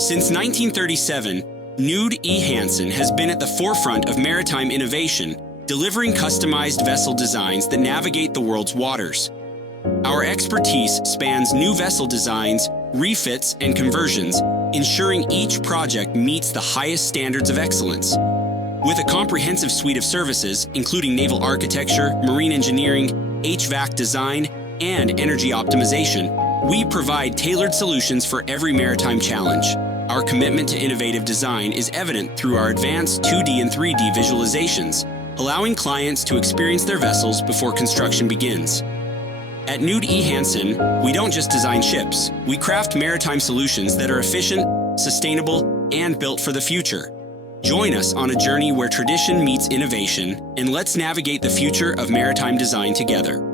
Since 1937, Knud E. Hansen has been at the forefront of maritime innovation, delivering customized vessel designs that navigate the world's waters. Our expertise spans new vessel designs, refits, and conversions, ensuring each project meets the highest standards of excellence. With a comprehensive suite of services, including naval architecture, marine engineering, HVAC design, and energy optimization, we provide tailored solutions for every maritime challenge. Our commitment to innovative design is evident through our advanced 2D and 3D visualizations, allowing clients to experience their vessels before construction begins. At Knud E. Hansen, we don't just design ships, we craft maritime solutions that are efficient, sustainable, and built for the future. Join us on a journey where tradition meets innovation, and let's navigate the future of maritime design together.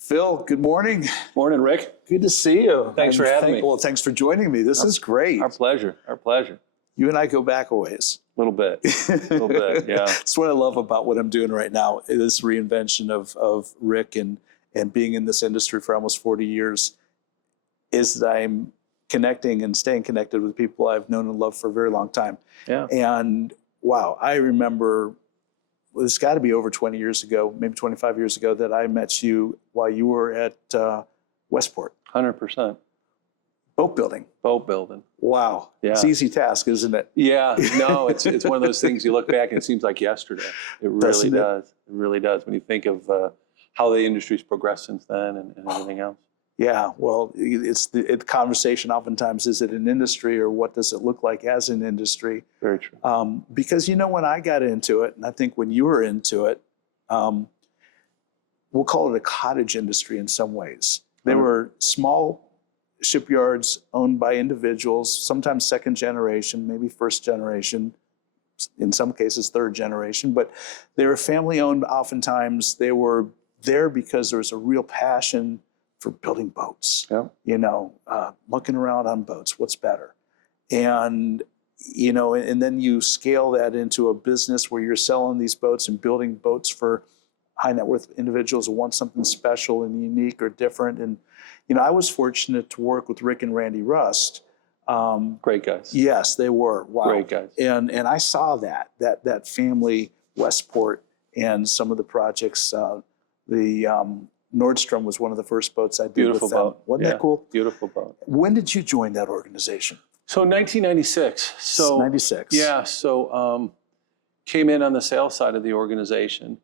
Phil, good morning. Morning, Rick. Good to see you. Thanks for having me. Well, thanks for joining me. This is great. Our pleasure. Our pleasure. You and I go back a ways. A little bit. A little bit, yeah. That's what I love about what I'm doing right now. This reinvention of Rick and being in this industry for almost 40 years is that I'm connecting and staying connected with people I've known and loved for a very long time. Yeah. And wow, I remember, well, it's got to be over 20 years ago, maybe 25 years ago, that I met you while you were at Westport. 100%. Boat building. Boat building. Wow. Yeah. It's an easy task, isn't it? Yeah. No, it's one of those things you look back and it seems like yesterday. It really does. It really does when you think of how the industry's progressed since then and everything else. Yeah. Well, it's the conversation oftentimes, is it an industry or what does it look like as an industry? Very true. Because, you know, when I got into it, and I think when you were into it, we'll call it a cottage industry in some ways. There were small shipyards owned by individuals, sometimes second generation, maybe first generation, in some cases third generation, but they were family owned oftentimes. They were there because there was a real passion for building boats, you know, looking around on boats, what's better? And, you know, and then you scale that into a business where you're selling these boats and building boats for high net worth individuals who want something special and unique or different. And, you know, I was fortunate to work with Rick and Randy Rust. Great guys. Yes, they were. Wow. Great guys. And I saw that family, Westport, and some of the projects. Nordstrom was one of the first boats I did Beautiful with them. boat. Wasn't that cool? Beautiful boat. When did you join that organization? So 1996. So 96. Yeah. So came in on the sales side of the organization,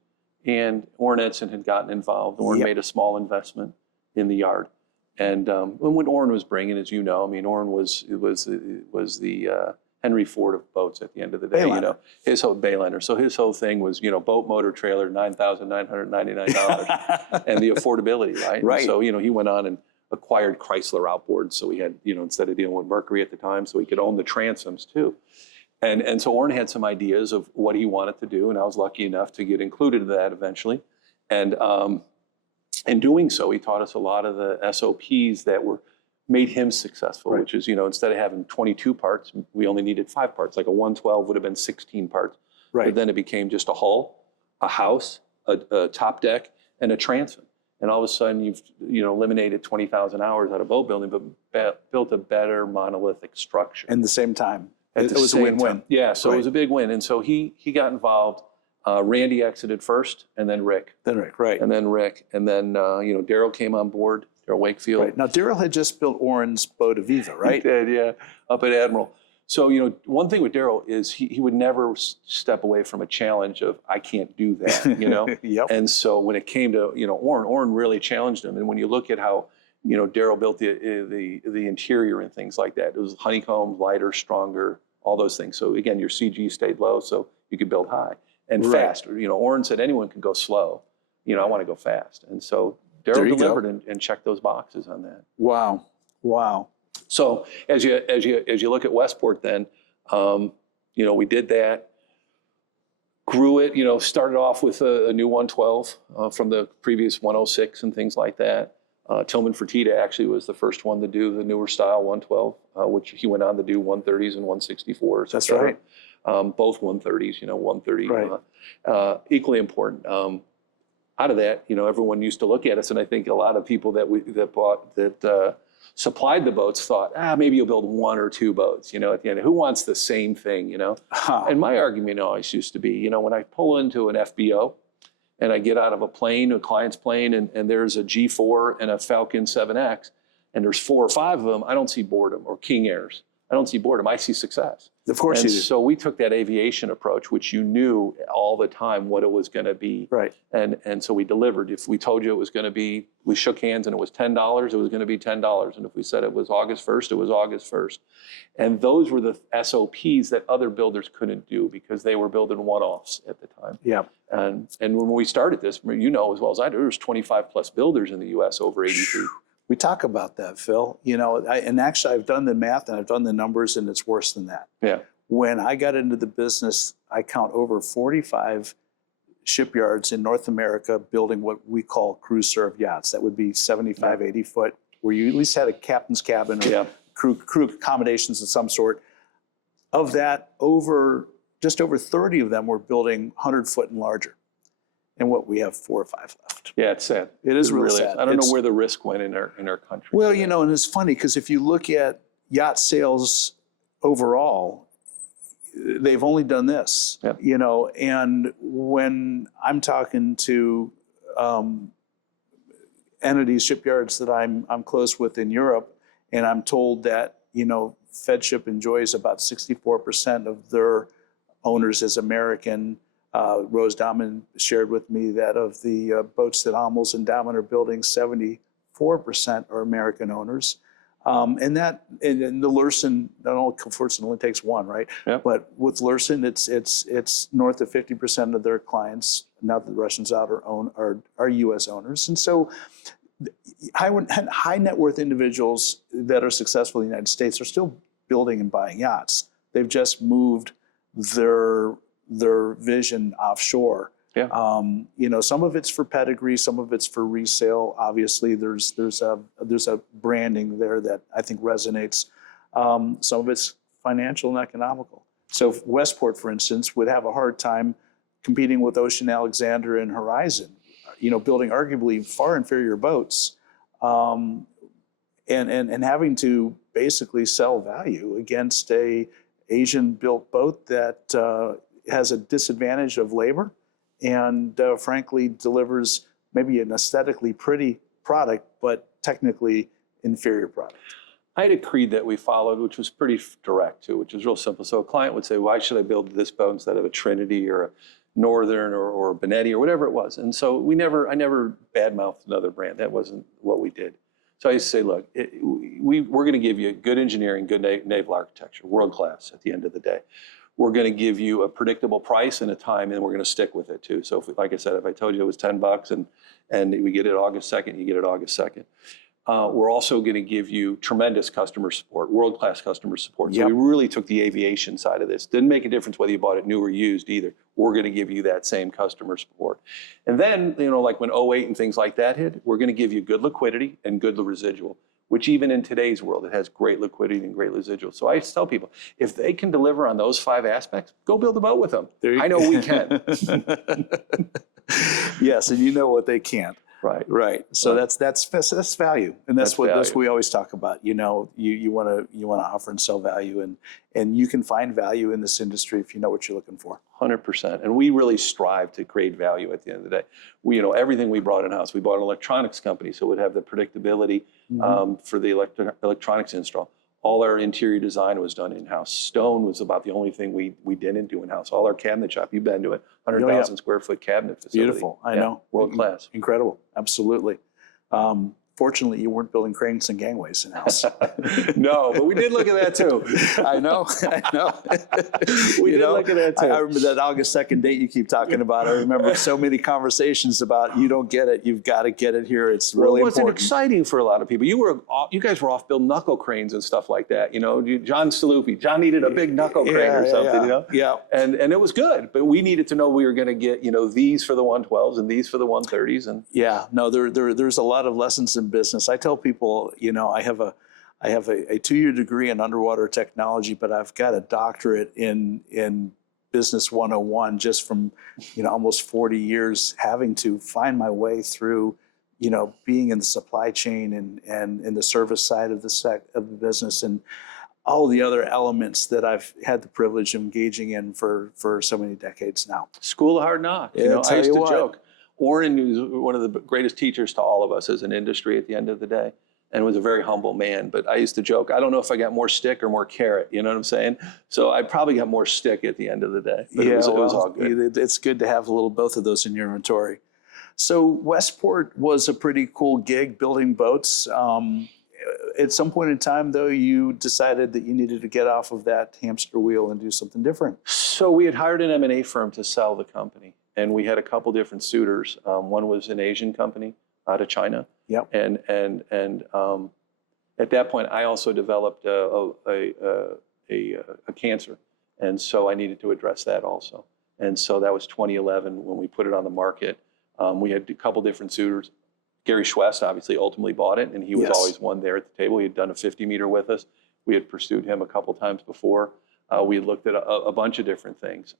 and Orrin Edson had gotten involved. Orrin made a small investment in the yard, and when Orrin was bringing, as you know, I mean, Orrin was the Henry Ford of boats at the end of the day. Bayliner. You know, his whole Bayliner. So his whole thing was, you know, boat, motor, trailer, $9,999, and the affordability, right? Right. And so, you know, he went on and acquired Chrysler outboards. So he had, you know, instead of dealing with Mercury at the time, so he could own the transoms too. And so Orrin had some ideas of what he wanted to do, and I was lucky enough to get included in that eventually. And in doing so, he taught us a lot of the SOPs that made him successful, which is, you know, instead of having 22 parts, we only needed 5 parts. Like a 112 would have been 16 parts. Right. But then it became just a hull, a house, a top deck, and a transom. And all of a sudden, you've, you know, eliminated 20,000 hours out of boat building, but built a better monolithic structure. At the same time. It was a win-win. Yeah, so it was a big win. And so he got involved. Randy exited first, and then Rick. Then Rick, right. And then Rick. And then, you know, Daryl came on board, Daryl Wakefield. Right. Now, Daryl had just built Orrin's boat Aviva, right? He did, yeah, up at Admiral. So, you know, one thing with Daryl is he would never step away from a challenge of, I can't do that, you know? Yep. And so when it came to, you know, Orrin really challenged him. And when you look at how, you know, Daryl built the interior and things like that, it was honeycomb, lighter, stronger, all those things. So again, your CG stayed low, so you could build high and fast. You know, Orrin said anyone can go slow. You know, I want to go fast. And so Daryl delivered and checked those boxes on that. Wow. Wow. So as you look at Westport, then, you know, we did that, grew it. You know, started off with a new 112 from the previous 106 and things like that. Tillman Fertitta actually was the first one to do the newer style 112, which he went on to do 130s and 164s. That's right. Both 130s, you know, 130. Right. Equally important. Out of that, you know, everyone used to look at us, and I think a lot of people that supplied the boats thought, maybe you'll build one or two boats, you know, at the end. Who wants the same thing, you know? And my argument always used to be, you know, when I pull into an FBO and I get out of a plane, a client's plane, and there's a G4 and a Falcon 7X, and there's 4 or 5 of them, I don't see boredom, or King Airs. I don't see boredom, I see success. Of course you do. So we took that aviation approach, which you knew all the time what it was going to be. Right. And so we delivered. If we told you it was going to be, we shook hands and it was $10, it was going to be $10. And if we said it was August 1st, it was August 1st. And those were the SOPs that other builders couldn't do because they were building one-offs at the time. Yeah. And when we started this, you know as well as I do, there was 25 plus builders in the US over 83. We talk about that, Phil. You know, and actually I've done the math and I've done the numbers, and it's worse than that. Yeah. When I got into the business, I count over 45 shipyards in North America building what we call cruise serve yachts. That would be 75, 80 foot, where you at least had a captain's cabin or crew accommodations of some sort. Of that, just over 30 of them were building 100 foot and larger. And what, we have 4 or 5 left. Yeah, it's sad. It is really sad. I don't know where the risk went in our country. Well, you know, and it's funny because if you look at yacht sales overall, they've only done this, you know, and when I'm talking to entities, shipyards that I'm close with in Europe, and I'm told that, you know, FedShip enjoys about 64% of their owners as American. Rose Dahman shared with me that of the boats that Hummels and Dahman are building, 74% are American owners. And the Lursen, unfortunately, only takes one, right? Yep. But with Lursen, it's north of 50% of their clients, now that the Russians out are U.S. owners. And so high net worth individuals that are successful in the United States are still building and buying yachts. They've just moved their vision offshore. Yeah. You know, some of it's for pedigree, some of it's for resale. Obviously, there's a branding there that I think resonates. Some of it's financial and economical. So Westport, for instance, would have a hard time competing with Ocean Alexander and Horizon, you know, building arguably far inferior boats, and having to basically sell value against a Asian-built boat that has a disadvantage of labor and frankly delivers maybe an aesthetically pretty product, but technically inferior product. I had a creed that we followed, which was pretty direct too, which was real simple. So a client would say, why should I build this boat instead of a Trinity or a Northern or a Benetti or whatever it was? And so I never badmouthed another brand. That wasn't what we did. So I used to say, look, we're going to give you good engineering, good naval architecture, world class at the end of the day. We're going to give you a predictable price and a time, and we're going to stick with it too. So like I said, if I told you it was $10 and we get it August 2nd, you get it August 2nd. We're also going to give you tremendous customer support, world-class customer support. So we really took the aviation side of this. Didn't make a difference whether you bought it new or used either. We're going to give you that same customer support. And then, you know, like when 08 and things like that hit, we're going to give you good liquidity and good residual, which even in today's world, it has great liquidity and great residual. So I tell people, if they can deliver on those 5 aspects, go build a boat with them. I know we can. Yes, and you know what they can't. Right. So that's value, and that's what we always talk about. You know, you want to offer and sell value, and you can find value in this industry if you know what you're looking for. 100%. And we really strive to create value at the end of the day. We, you know, everything we brought in house. We bought an electronics company, so it would have the predictability for the electronics install. All our interior design was done in-house. Stone was about the only thing we didn't do in-house. All our cabinet shop, you've been to it, 100,000 square foot cabinet facility. Beautiful, I know. World class. Incredible, absolutely. Fortunately, you weren't building cranes and gangways in-house. No, but we did look at that too. I know. We did look at that too. I remember that August 2nd date you keep talking about. I remember so many conversations about, you don't get it, you've got to get it here. It's really important. It wasn't exciting for a lot of people. You guys were off building knuckle cranes and stuff like that. You know, John Salupi, John needed a big knuckle crane or something, you know? Yeah. And it was good, but we needed to know we were going to get, you know, these for the 112s and these for the 130s. And yeah, no, there's a lot of lessons in business. I tell people, you know, I have a 2-year degree in underwater technology, but I've got a doctorate in business 101 just from, you know, almost 40 years having to find my way through you know, being in the supply chain and in the service side of the business and all the other elements that I've had the privilege of engaging in for so many decades now. School of hard knocks. Yeah, You know, I used to what. joke. Orrin is one of the greatest teachers to all of us as an industry at the end of the day, and was a very humble man. But I used to joke, I don't know if I got more stick or more carrot. You know what I'm saying? So I probably got more stick at the end of the day. But Yeah, it was all good. It's good to have a little both of those in your inventory. So Westport was a pretty cool gig, building boats. At some point in time, though, you decided that you needed to get off of that hamster wheel and do something different. So we had hired an M&A firm to sell the company, and we had a couple different suitors. One was an Asian company out of China. Yep. And at that point, I also developed a cancer, and so I needed to address that also. And so that was 2011 when we put it on the market. We had a couple different suitors. Gary Schwest obviously ultimately bought it, and he was Yes. always one there at the table. He had done a 50-meter with us. We had pursued him a couple times before. We had looked at a bunch of different things.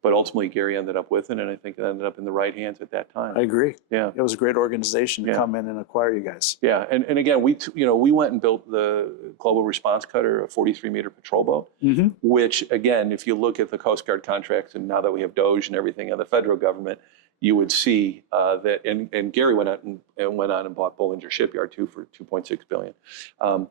But ultimately, Gary ended up with it, and I think it ended up in the right hands at that time. I agree. Yeah. It was a great organization to Yeah. come in and acquire you guys. Yeah, and again, we went and built the Global Response Cutter, a 43-meter patrol boat, Mm-hmm. which, again, if you look at the Coast Guard contracts, and now that we have DOJ and everything on the federal government, you would see that, and Gary went out and bought Bollinger Shipyard too for $2.6 billion.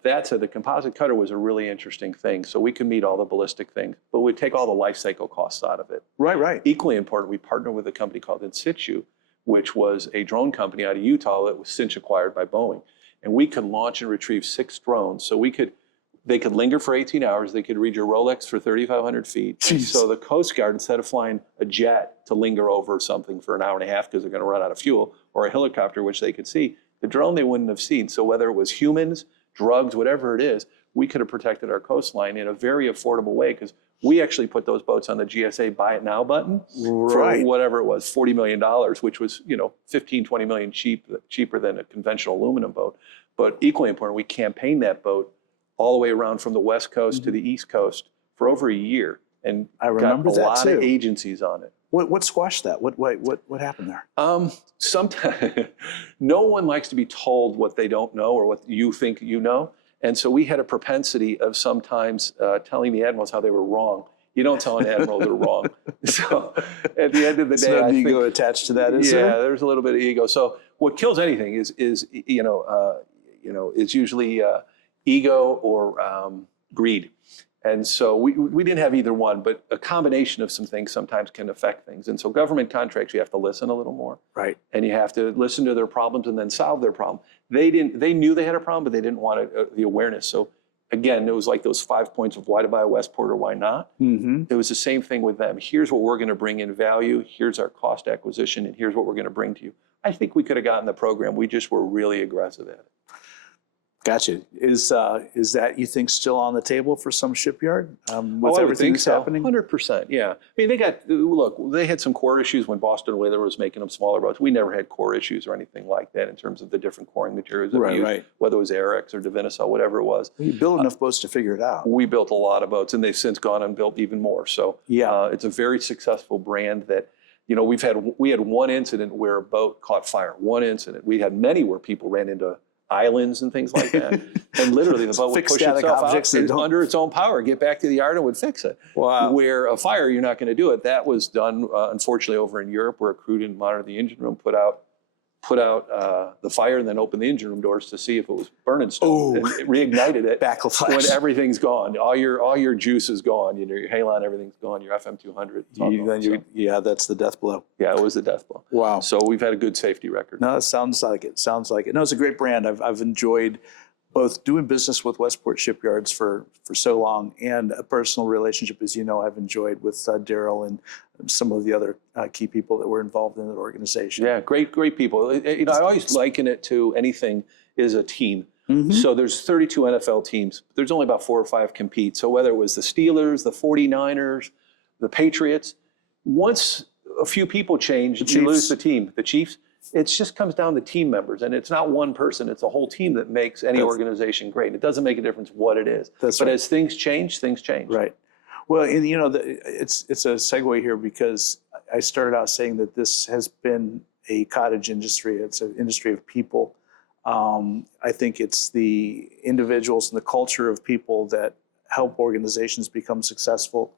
That said, the composite cutter was a really interesting thing. So we could meet all the ballistic things, but we'd take all the life cycle costs out of it. Right. Equally important, we partnered with a company called In Situ, which was a drone company out of Utah that was since acquired by Boeing. And we could launch and retrieve 6 drones. So they could linger for 18 hours. They could read your Rolex for 3,500 feet. And so the Coast Guard, instead of flying a jet to linger over something for an hour and a half because they're going to run out of fuel, or a helicopter, which they could see, the drone they wouldn't have seen. So whether it was humans, drugs, whatever it is, we could have protected our coastline in a very affordable way, because we actually put those boats on the GSA Buy It Now button for whatever it was, $40 million, which was 15, 20 million cheaper than a conventional aluminum boat. But equally important, we campaigned that boat all the way around from the West Coast to the East Coast for over a year, and I remember got a that lot too. of agencies on it. What squashed that? What happened there? Sometimes no one likes to be told what they don't know or what you think you know, and so we had a propensity of sometimes telling the admirals how they were wrong. You don't tell an admiral they're wrong. So at the end of the day, no I ego think, attached to that, is yeah, there? there's a little bit of ego. So what kills anything is it's usually ego or greed. And so we didn't have either one, but a combination of some things sometimes can affect things. And so government contracts, you have to listen a little more. Right. And you have to listen to their problems and then solve their problem. They knew they had a problem, but they didn't want the awareness. So again, it was like those 5 points of why to buy a Westport or why not. Mm-hmm. It was the same thing with them. Here's what we're going to bring in value. Here's our cost acquisition, and here's what we're going to bring to you. I think we could have gotten the program. We just were really aggressive at it. Gotcha. Is that, you think, still on the table for some shipyard with everything that's happening? 100%, yeah. I mean, they had some core issues when Boston Whaler was making them smaller boats. We never had core issues or anything like that in terms of the different coring materials that we used, Right. whether it was Arex or Divinisol, whatever it was. You build enough boats to figure it out. We built a lot of boats, and they've since gone and built even more. So Yeah. it's a very successful brand that, we had one incident where a boat caught fire. One incident. We had many where people ran into islands and things like that. And literally the boat would Fix push static itself objects out that don't- under its own power, get back to the yard and would fix it. Wow. Where a fire, you're not going to do it. That was done, unfortunately, over in Europe, where a crew didn't monitor the engine room, put out the fire, and then opened the engine room doors to see if it was burning still. And it reignited it. Backflash. When everything's gone, all your juice is gone. Your halon, everything's gone. Your FM200. It's all gone. Yeah, that's the death blow. Yeah, it was the death blow. Wow. So we've had a good safety record. No, it sounds like it. No, it's a great brand. I've enjoyed both doing business with Westport shipyards for so long, and a personal relationship, as you know, I've enjoyed with Daryl and some of the other key people that were involved in that organization. Yeah, great people. I always liken it to anything is a team. Mm-hmm. So there's 32 NFL teams. There's only about 4 or 5 compete. So whether it was the Steelers, the 49ers, the Patriots, once a few people change, you lose the team. The Chiefs, it just comes down to team members. And it's not one person, it's a whole team that makes any organization great. It doesn't make a difference what it is. But as things change, things change. Right. Well, and it's a segue here, because I started out saying that this has been a cottage industry. It's an industry of people. I think it's the individuals and the culture of people that help organizations become successful.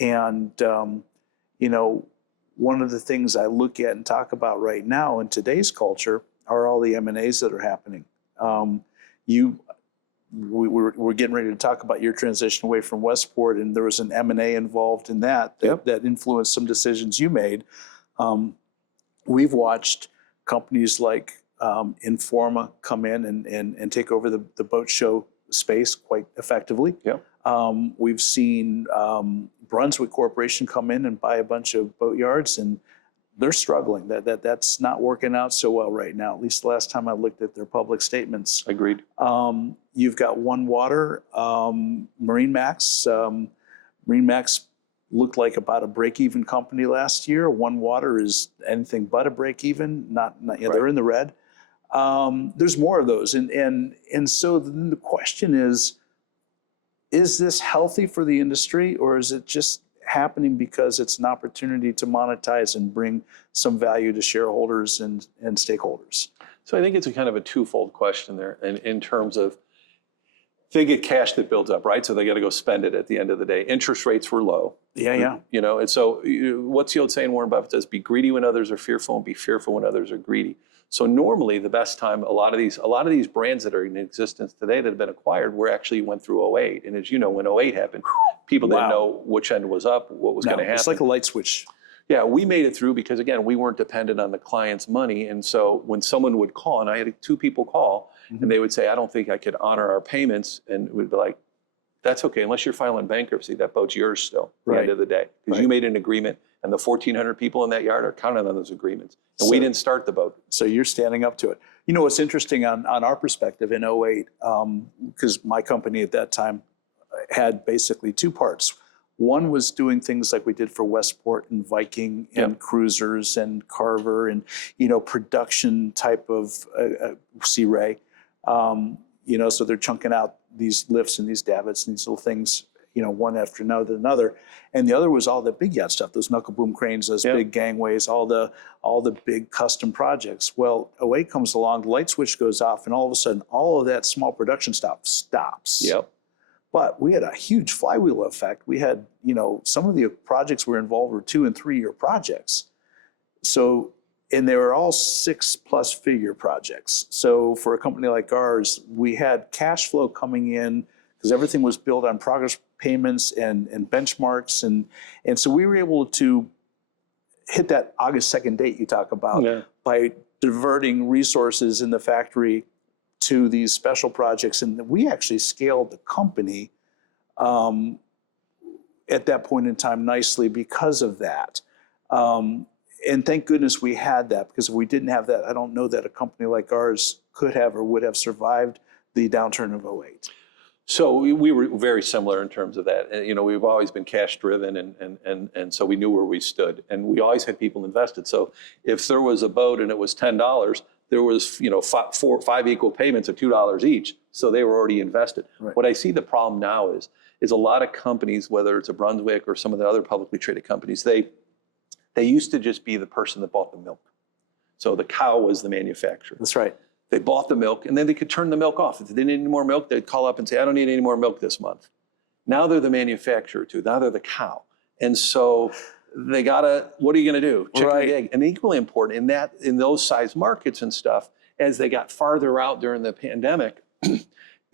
And, you know, one of the things I look at and talk about right now in today's culture are all the M&As that are happening. We're getting ready to talk about your transition away from Westport, and there was an M&A involved in that influenced some decisions you made. We've watched companies like Informa come in and take over the boat show space quite effectively. Yep. We've seen Brunswick Corporation come in and buy a bunch of boat yards, and they're struggling. That's not working out so well right now, at least the last time I looked at their public statements. Agreed. You've got One Water, MarineMax. MarineMax looked like about a break-even company last year. One Water is anything but a break-even. Not right. They're in the red. There's more of those, and so the question is this healthy for the industry, or is it just happening because it's an opportunity to monetize and bring some value to shareholders and stakeholders? So I think it's a kind of a twofold question there, in terms of they get cash that builds up, right? So they got to go spend it at the end of the day. Interest rates were low. Yeah. You know, and so what's the old saying? Warren Buffett says, "Be greedy when others are fearful, and be fearful when others are greedy." So normally the best time, a lot of these brands that are in existence today that have been acquired actually went through 2008. And as you know, when 2008 happened, people didn't know which end was up, what was going to happen. It's like a light switch. Yeah, we made it through because, again, we weren't dependent on the client's money. And so when someone would call, and I had 2 people call, and they would say, "I don't think I could honor our payments," and we'd be like, "That's okay, unless you're filing bankruptcy, that boat's yours still at the end of the day. Because you made an agreement, and the 1,400 people in that yard are counting on those agreements. And we didn't start the boat." So you're standing up to it. You know, what's interesting on our perspective in 2008, because my company at that time had basically 2 parts. One was doing things like we did for Westport and Viking and cruisers and Carver and, you know, production type of Sea Ray. You know, so they're chunking out these lifts and these davits and these little things, you know, one after another. And the other was all the big yacht stuff, those knuckle boom cranes, those big gangways, all the big custom projects. Well, 2008 comes along, the light switch goes off, and all of a sudden, all of that small production stuff stops. Yep. But we had a huge flywheel effect. We had, you know, some of the projects we were involved were 2- and 3-year projects. So, and they were all 6+ figure projects. So for a company like ours, we had cash flow coming in because everything was built on progress payments and benchmarks. And so we were able to hit that August 2nd date you talk about by diverting resources in the factory to these special projects. And we actually scaled the company at that point in time nicely because of that. And thank goodness we had that, because if we didn't have that, I don't know that a company like ours could have or would have survived the downturn of 2008. So we were very similar in terms of that. And, you know, we've always been cash driven, and so we knew where we stood, and we always had people invested. So if there was a boat and it was $10, there was, you know, 5 equal payments of $2 each. So they were already invested. Right. What I see the problem now is a lot of companies, whether it's a Brunswick or some of the other publicly traded companies, they used to just be the person that bought the milk. So the cow was the manufacturer. That's right. They bought the milk, and then they could turn the milk off. If they didn't need any more milk, they'd call up and say, "I don't need any more milk this month." Now they're the manufacturer too. Now they're the cow. And so they gotta, what are you gonna do? Chicken and egg. And equally important in those size markets and stuff, as they got farther out during the pandemic,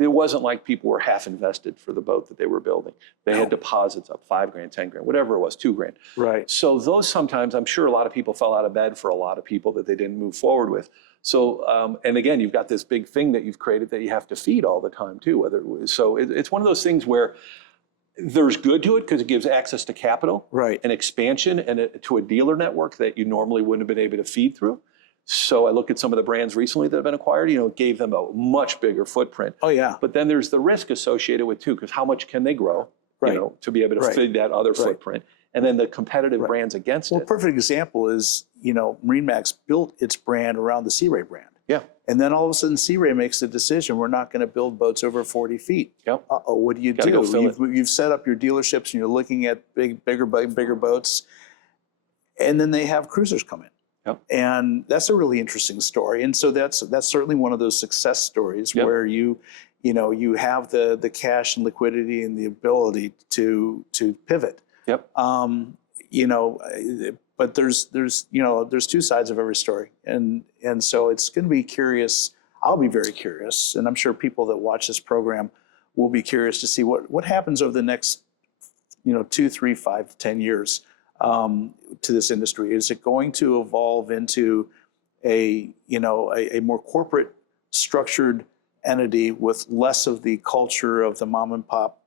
it wasn't like people were half invested for the boat that they were building. They had deposits up $5,000, $10,000, whatever it was, $2,000. Right. So those sometimes, I'm sure a lot of people fell out of bed for a lot of people that they didn't move forward with. So, and again, you've got this big thing that you've created that you have to feed all the time too. So it's one of those things where there's good to it because it gives access to capital, and expansion, and to a dealer network that you normally wouldn't have been able to feed through. So I look at some of the brands recently that have been acquired, you know, it gave them a much bigger footprint. Oh, yeah. But then there's the risk associated with too, because how much can they grow, you know, to be able to feed that other footprint? And then the competitive brands against it. Well, a perfect example is, you know, MarineMax built its brand around the Sea Ray brand. Yeah. And then all of a sudden, Sea Ray makes the decision, we're not going to build boats over 40 feet. Yep. Uh-oh, what do? You've set up your dealerships and you're looking at bigger boats, and then they have cruisers come in. Yep. And that's a really interesting story. And so that's certainly one of those success stories Yep. where you have the cash and liquidity and the ability to pivot. Yep. But there's two sides of every story, and so it's going to be curious. I'll be very curious, and I'm sure people that watch this program will be curious to see what happens over the next 2, 3, 5, 10 years to this industry. Is it going to evolve into a more corporate structured entity with less of the culture of the mom and pop?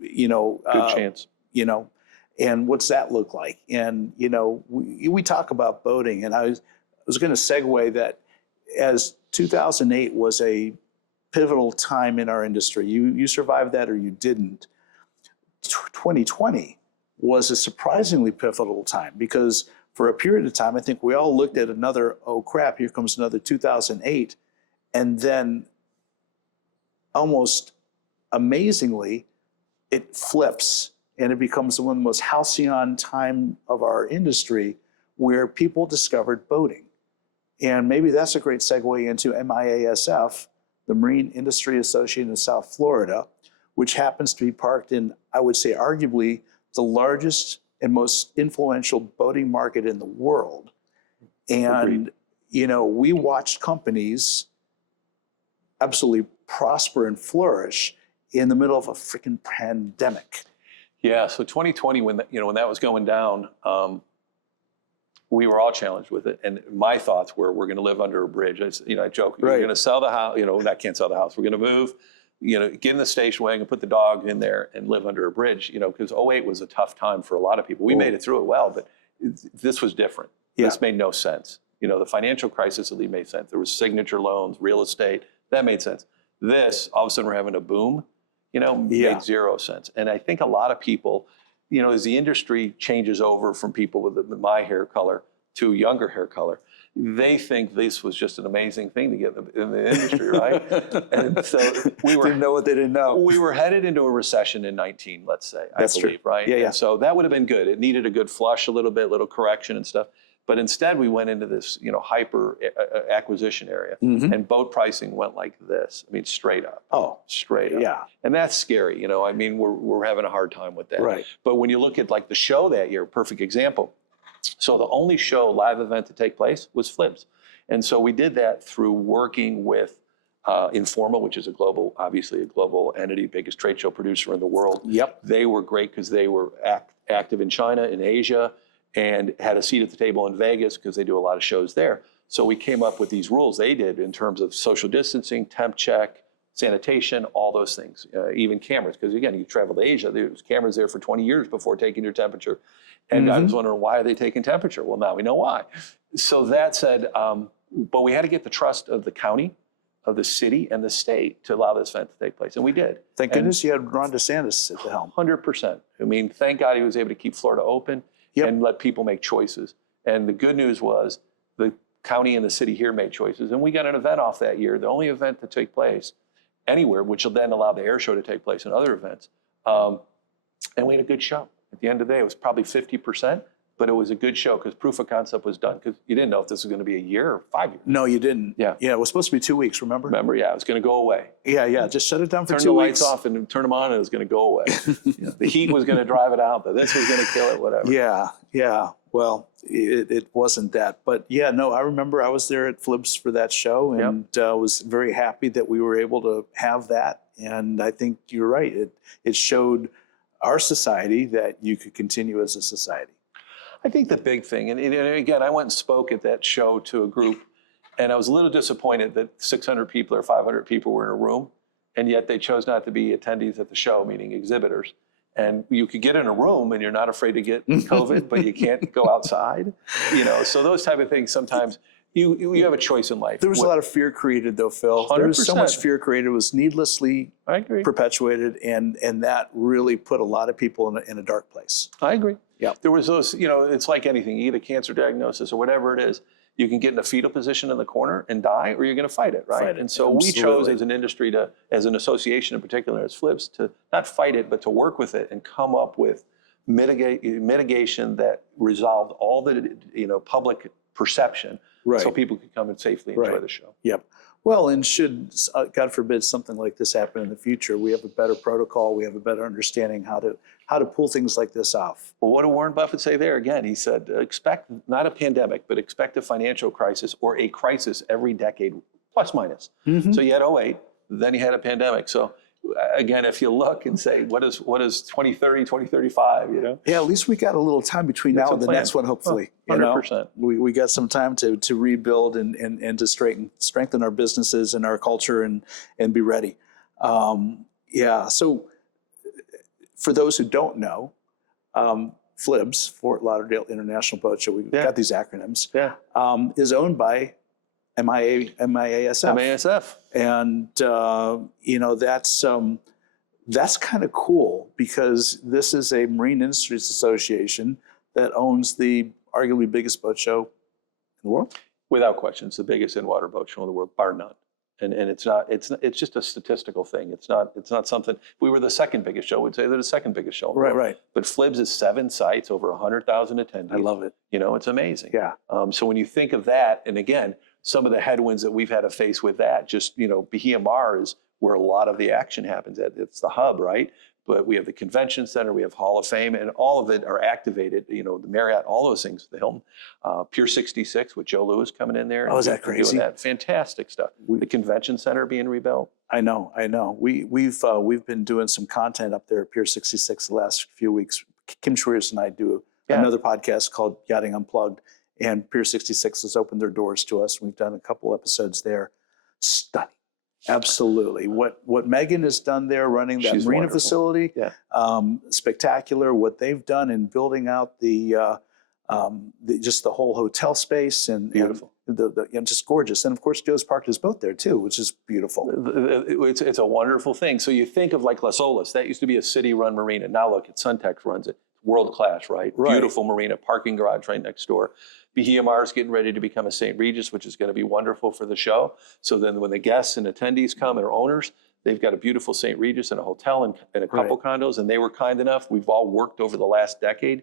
Good chance. And what's that look like? And we talk about boating, and I was going to segue that as 2008 was a pivotal time in our industry. You survived that or you didn't. 2020 was a surprisingly pivotal time because for a period of time, I think we all looked at another, oh crap, here comes another 2008. And then almost amazingly, it flips and it becomes one of the most halcyon time of our industry where people discovered boating. And maybe that's a great segue into MIASF, the Marine Industry Association of South Florida, which happens to be parked in, I would say, arguably the largest and most influential boating market in the world. And, we watched companies absolutely prosper and flourish in the middle of a freaking pandemic. Yeah, so 2020, when that was going down, we were all challenged with it. And my thoughts were, we're going to live under a bridge. I joke, Right. We're going to sell the house. I can't sell the house. We're going to move, get in the station wagon, put the dog in there, and live under a bridge. Because 2008 was a tough time for a lot of people. We made it through it well, but this was different. Yeah. This made no sense. The financial crisis at least made sense. There was signature loans, real estate. That made sense. This, all of a sudden, we're having a boom. Made zero sense. And I think a lot of people, as the industry changes over from people with my hair color to younger hair color, they think this was just an amazing thing to get in the industry, right? And so we didn't know what they didn't know. We were headed into a recession in 19, let's say, That's I believe, true. right? Yeah, yeah. And so that would have been good. It needed a good flush, a little correction and stuff. But instead, we went into this, hyper acquisition area, and boat pricing went like this. I mean, straight up. Oh, straight up. Yeah. And that's scary. We're having a hard time with that. Right. But when you look at like the show that year, perfect example. So the only live event to take place was Flibs, and so we did that through working with Informa, which is obviously a global entity, biggest trade show producer in the world. Yep. They were great because they were active in China, in Asia, and had a seat at the table in Vegas because they do a lot of shows there. So we came up with these rules they did in terms of social distancing, temp check, sanitation, all those things, even cameras. Because again, you travel to Asia, there was cameras there for 20 years before taking your temperature. And I was wondering, why are they taking temperature? Well, now we know why. So that said, but we had to get the trust of the county, of the city, and the state to allow this event to take place. And we did. Thank goodness you had Ron DeSantis at the helm. 100%. I mean, thank God he was able to keep Florida open. Yep. And let people make choices. And the good news was the county and the city here made choices. And we got an event off that year, the only event to take place anywhere, which will then allow the air show to take place and other events. And we had a good show. At the end of the day, it was probably 50%, but it was a good show because proof of concept was done because you didn't know if this was going to be a year or 5 years. No, you didn't. Yeah. Yeah, it was supposed to be 2 weeks, remember? Yeah, it was going to go away. Yeah, just shut it down for 2 weeks. Turn the lights off and turn them on and it was going to go away. The heat was going to drive it out, but this was going to kill it, whatever. Yeah. Well, it wasn't that. But yeah, no, I remember I was there at Flibs for that show and was very happy that we were able to have that. And I think you're right. It showed our society that you could continue as a society. I think the big thing, and again, I went and spoke at that show to a group, and I was a little disappointed that 600 people or 500 people were in a room, and yet they chose not to be attendees at the show, meaning exhibitors. And you could get in a room and you're not afraid to get COVID, but you can't go outside. So those type of things, sometimes you have a choice in life. There was a lot of fear created though, Phil. 100%. There was so much fear created. It was needlessly perpetuated, and that really put a lot of people in a dark place. I agree. Yeah. There was those, it's like anything, you get a cancer diagnosis or whatever it is, you can get in a fetal position in the corner and die, or you're going to fight it, right? And so we chose as an industry as an association in particular, as Flips, to not fight it, but to work with it and come up with mitigation that resolved all the, public perception, Right. so people can come and safely enjoy Right. the show. Yep. Well, and should, God forbid, something like this happen in the future, we have a better protocol, we have a better understanding how to pull things like this off. Well, what did Warren Buffett say there? Again, he said, expect not a pandemic, but expect a financial crisis or a crisis every decade, plus minus. So you had 08, then you had a pandemic. So again, if you look and say, what is 2030, 2035, you know? Yeah, at least we got a little time between now and the next one, hopefully. 100%. We got some time to rebuild and to strengthen our businesses and our culture and be ready. Yeah, so for those who don't know, FLIBS, Fort Lauderdale International Boat Show, we've got these acronyms, is owned by MIASF. MASF. And, you know, that's kind of cool because this is a Marine Industries Association that owns the arguably biggest boat show in the world. Without question, it's the biggest in-water boat show in the world, bar none. And it's just a statistical thing. It's not something. If we were the second biggest show, we'd say they're the second biggest show in the world. Right. But FLIBS is 7 sites, over 100,000 attendees. I love it. You know, it's amazing. Yeah. So when you think of that, and again, some of the headwinds that we've had to face with that, just, you know, Bahia Mar is where a lot of the action happens at. It's the hub, right? But we have the convention center, we have Hall of Fame, and all of it are activated, you know, the Marriott, all those things, the Hilton, Pier 66 with Joe Louis coming in there. Oh, is that and crazy? Doing that. Fantastic stuff. The convention center being rebuilt. I know. We've been doing some content up there at Pier 66 the last few weeks. Kim Schweiers and I do another podcast called Yachting Unplugged, and Pier 66 has opened their doors to us. We've done a couple episodes there. Stunning. Absolutely. What Megan has done there running that She's marina wonderful. facility, spectacular. What they've done in building out just the whole hotel space and Beautiful. And just gorgeous. And of course, Joe's parked his boat there too, which is beautiful. It's a wonderful thing. So you think of like Las Olas, that used to be a city-run marina. Now look, Suntex runs it. World-class, right? Beautiful marina, parking garage right next door. Bahia Mar is getting ready to become a St. Regis, which is going to be wonderful for the show. So then when the guests and attendees come and are owners, they've got a beautiful St. Regis and a hotel and a couple condos, and they were kind enough. We've all worked over the last decade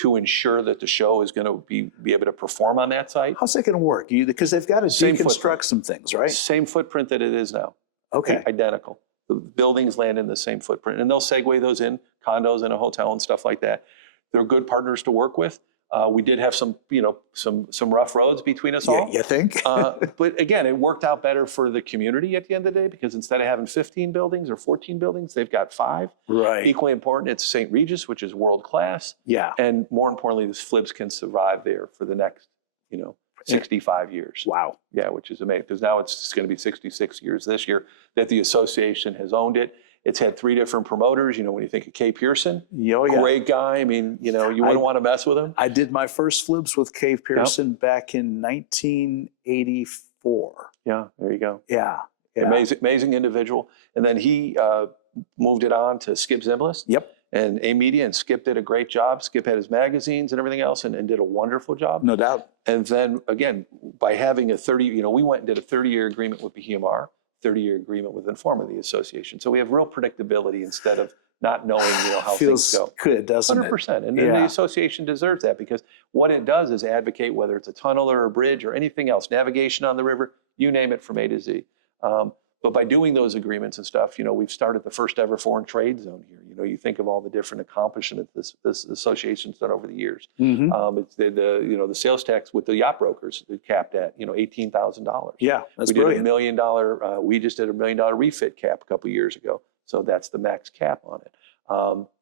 to ensure that the show is going to be able to perform on that site. How's that going to work? Because they've got to deconstruct some things, right? Same footprint that it is now. Okay. Identical. The buildings land in the same footprint, and they'll segue those in, condos and a hotel and stuff like that. They're good partners to work with. We did have some rough roads between us all. You think? But again, it worked out better for the community at the end of the day, because instead of having 15 buildings or 14 buildings, they've got 5. Right. Equally important, it's St. Regis, which is world class. Yeah. And more importantly, this FLIBS can survive there for the next, 65 years. Wow. Yeah, which is amazing, because now it's going to be 66 years this year that the association has owned it. It's had 3 different promoters. When you think of Kay Pearson, great guy. I mean, you wouldn't want to mess with him. I did my first FLIBS with Kay Pearson back in 1984. Yeah, there you go. Yeah. Amazing individual. And then he moved it on to Skip Zimbalist. Yep. And A Media, and Skip did a great job. Skip had his magazines and everything else, and did a wonderful job. No doubt. And then again, by having a 30, we went and did a 30-year agreement with Bahia Mar, 30-year agreement with Informa, the association. So we have real predictability instead of not knowing, how Feels things go. Good, doesn't 100%. And the association deserves that, because what it does is advocate, whether it's a tunnel or a bridge or anything else, navigation on the river, you name it, from A to Z. But by doing those agreements and stuff, we've started the first ever foreign trade zone here. You think of all the different accomplishments this association's done over the years. Mm-hmm. It's the sales tax with the yacht brokers capped at $18,000. Yeah, that's brilliant. We just did $1 million refit cap a couple years ago, so that's the max cap on it.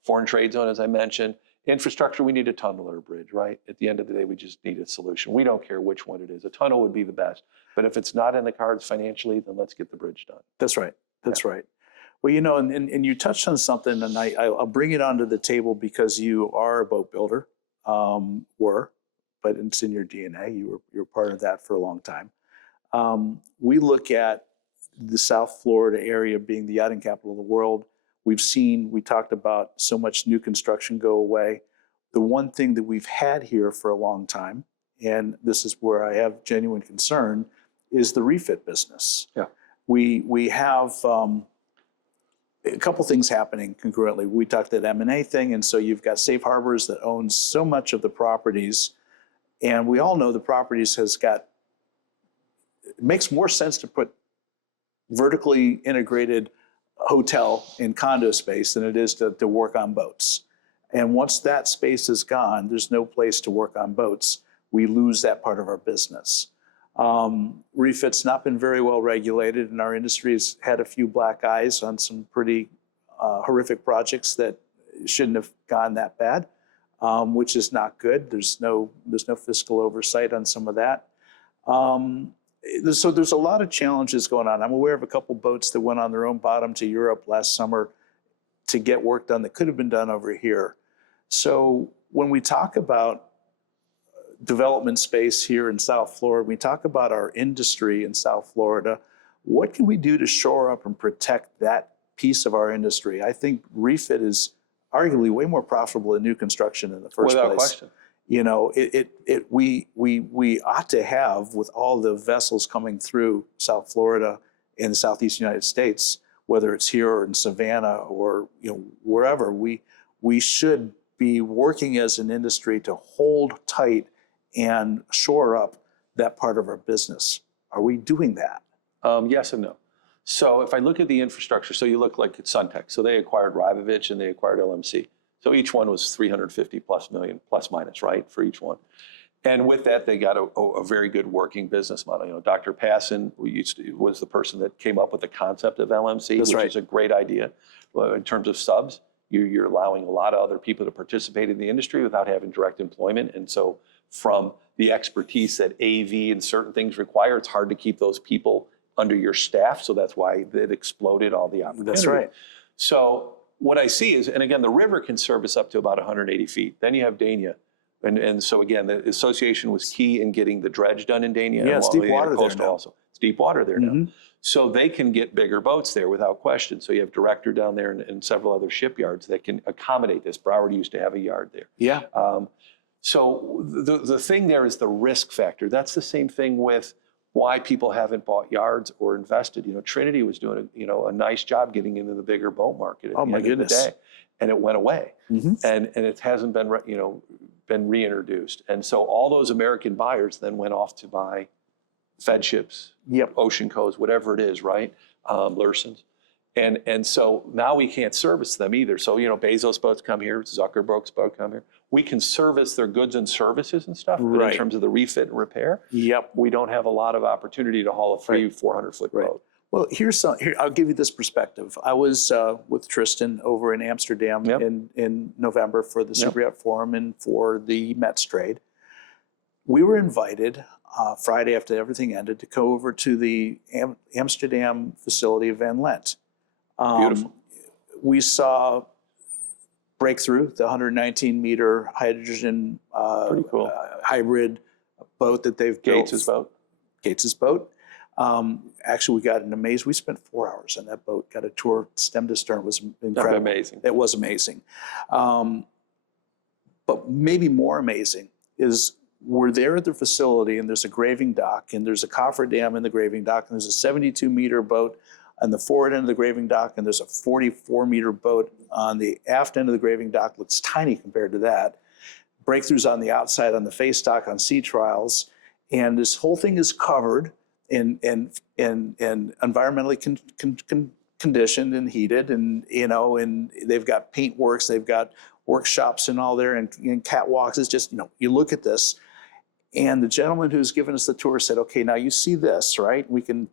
Foreign trade zone, as I mentioned. Infrastructure, we need a tunnel or a bridge, right? At the end of the day, we just need a solution. We don't care which one it is. A tunnel would be the best. But if it's not in the cards financially, then let's get the bridge done. That's right. That's right. Well, and you touched on something, and I'll bring it onto the table because you are a boat builder, but it's in your DNA. You're part of that for a long time. We look at the South Florida area being the yachting capital of the world. We talked about so much new construction go away. The one thing that we've had here for a long time, and this is where I have genuine concern, is the refit business. Yeah. We have a couple things happening concurrently. We talked that M&A thing, and so you've got Safe Harbors that owns so much of the properties And we all know the properties it makes more sense to put vertically integrated hotel and condo space than it is to work on boats. And once that space is gone, there's no place to work on boats. We lose that part of our business. Refit's not been very well regulated, and our industry has had a few black eyes on some pretty horrific projects that shouldn't have gone that bad, which is not good. There's no fiscal oversight on some of that. So there's a lot of challenges going on. I'm aware of a couple boats that went on their own bottom to Europe last summer to get work done that could have been done over here. So when we talk about development space here in South Florida, we talk about our industry in South Florida, what can we do to shore up and protect that piece of our industry? I think refit is arguably way more profitable than new construction in the first place. Without question. You know, we ought to have, with all the vessels coming through South Florida and the Southeast United States, whether it's here or in Savannah or wherever, we should be working as an industry to hold tight and shore up that part of our business. Are we doing that? Yes and no. So if I look at the infrastructure, so you look like at Suntech, so they acquired Rybovich and they acquired LMC. So each one was 350 plus million, plus minus, right, for each one. And with that, they got a very good working business model. Dr. Passon was the person that came up with the concept of LMC, which is a great idea. In terms of subs, you're allowing a lot of other people to participate in the industry without having direct employment. And so from the expertise that AV and certain things require, it's hard to keep those people under your staff. So that's why it exploded all the opportunity. That's right. So what I see is, and again, the river can service up to about 180 feet. Then you have Dania. And so again, the association was key in getting the dredge done in Dania. Yeah, it's deep water there now. Also. It's deep water there now. So they can get bigger boats there without question. So you have Director down there and several other shipyards that can accommodate this. Broward used to have a yard there. Yeah. So the thing there is the risk factor. That's the same thing with why people haven't bought yards or invested. Trinity was doing a nice job getting into the bigger boat market at the end of the day, and it went away, and it hasn't been been reintroduced. And so all those American buyers then went off to buy Fed ships, Ocean Coast, whatever it is, right? Lursons. And so now we can't service them either. So, Bezos boats come here, Zuckerberg's boat come here. We can service their goods and services and stuff, but in terms of the refit and repair, we don't have a lot of opportunity to haul a 400-foot boat. Well, here I'll give you this perspective. I was with Tristan over in Amsterdam in November for the Super Yacht Forum and for the Mets trade. We were invited Friday after everything ended to go over to the Amsterdam facility of Van Lent. Beautiful. We saw Breakthrough, the 119-meter hydrogen hybrid boat that they've built. Gates's boat. Actually, we got we spent 4 hours on that boat, got a tour stem to stern. It was incredible. Amazing. It was amazing. But maybe more amazing is we're there at the facility, and there's a graving dock, and there's a cofferdam in the graving dock, and there's a 72-meter boat on the forward end of the graving dock, and there's a 44-meter boat on the aft end of the graving dock. Looks tiny compared to that. Breakthroughs on the outside on the face dock on sea trials, and this whole thing is covered and environmentally conditioned and heated, and and they've got paint works, they've got workshops and all there, and catwalks. It's just you look at this, and the gentleman who's given us the tour said, "Okay, now you see this, right? We can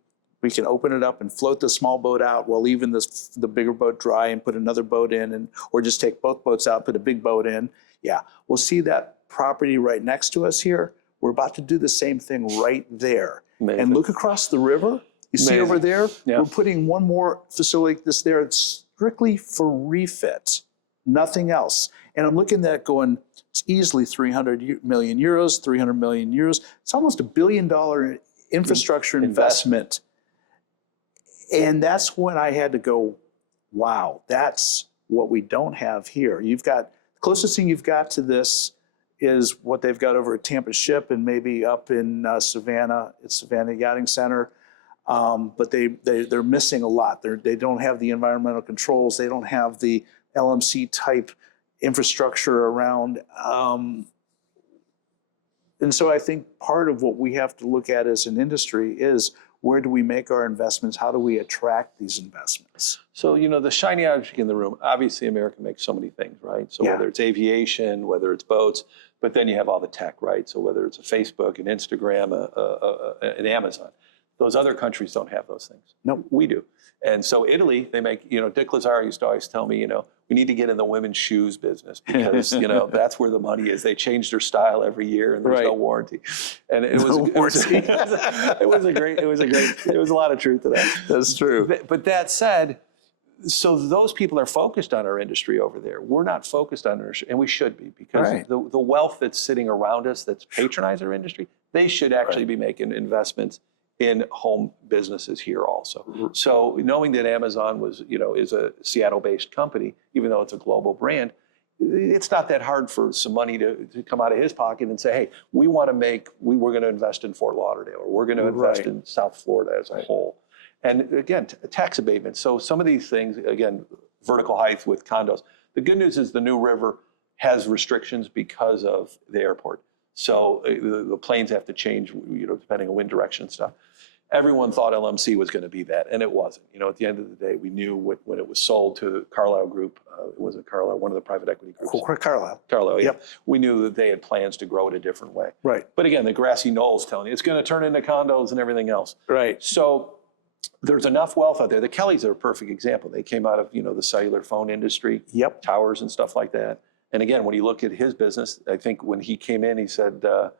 open it up and float the small boat out while leaving the bigger boat dry and put another boat in, or just take both boats out, put a big boat in." Yeah, we'll see that property right next to us here. We're about to do the same thing right there. Amazing. And look across the river. You see over there? Yeah. We're putting one more facility like this there. It's strictly for refit, nothing else. And I'm looking at it going, it's easily 300 million euros, 300 million euros. It's almost $1 billion infrastructure investment. And that's when I had to go, wow, that's what we don't have here. The closest thing you've got to this is what they've got over at Tampa Ship and maybe up in Savannah. It's Savannah Yachting Center. But they're missing a lot. They don't have the environmental controls. They don't have the LMC type infrastructure around. And so I think part of what we have to look at as an industry is, where do we make our investments? How do we attract these investments? So, the shiny object in the room, obviously America makes so many things, right? So whether it's aviation, whether it's boats, but then you have all the tech, right? So whether it's a Facebook, an Instagram, an Amazon, those other countries don't have those things. No, we do. And so Italy, they make, Dick Lazar used to always tell me, we need to get in the women's shoes business because, that's where the money is. They change their style every year and there's no warranty. And it was a lot of truth to that. That's true. But that said, so those people are focused on our industry over there. We're not focused on our industry, and we should be, because the wealth that's sitting around us that's patronized our industry, they should actually be making investments in home businesses here also. So knowing that Amazon was, is a Seattle-based company, even though it's a global brand, it's not that hard for some money to come out of his pocket and say, hey, we're going to invest in Fort Lauderdale, or we're going to invest in South Florida as a whole. And again, tax abatement. So some of these things, again, vertical height with condos. The good news is the new river has restrictions because of the airport. So the planes have to change, depending on wind direction and stuff. Everyone thought LMC was going to be that, and it wasn't. At the end of the day, we knew when it was sold to the Carlyle Group, it wasn't Carlyle, one of the private equity groups. Carlyle, yeah. Yep. We knew that they had plans to grow it a different way. Right. But again, the grassy knoll's telling you it's going to turn into condos and everything else. Right. So there's enough wealth out there. The Kellys are a perfect example. They came out of, the cellular phone industry, towers and stuff like that. And again, when you look at his business, I think when he came in, he said, the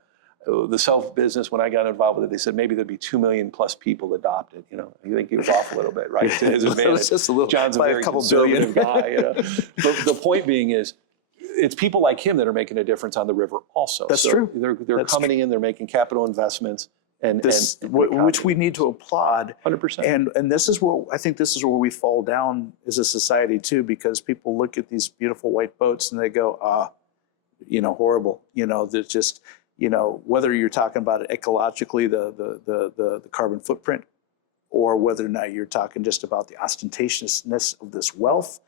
self business, when I got involved with it, they said maybe there'd be 2 million plus people adopted. I think he was off a little bit, right? To his advantage. Just a little, John's a very conservative guy. The point being is, it's people like him that are making a difference on the river also. That's true. They're coming in, they're making capital investments. Which we need to applaud. 100%. And this is where I think this is where we fall down as a society too, because people look at these beautiful white boats and they go, horrible. There's just, whether you're talking about it ecologically, the carbon footprint, or whether or not you're talking just about the ostentatiousness of this wealth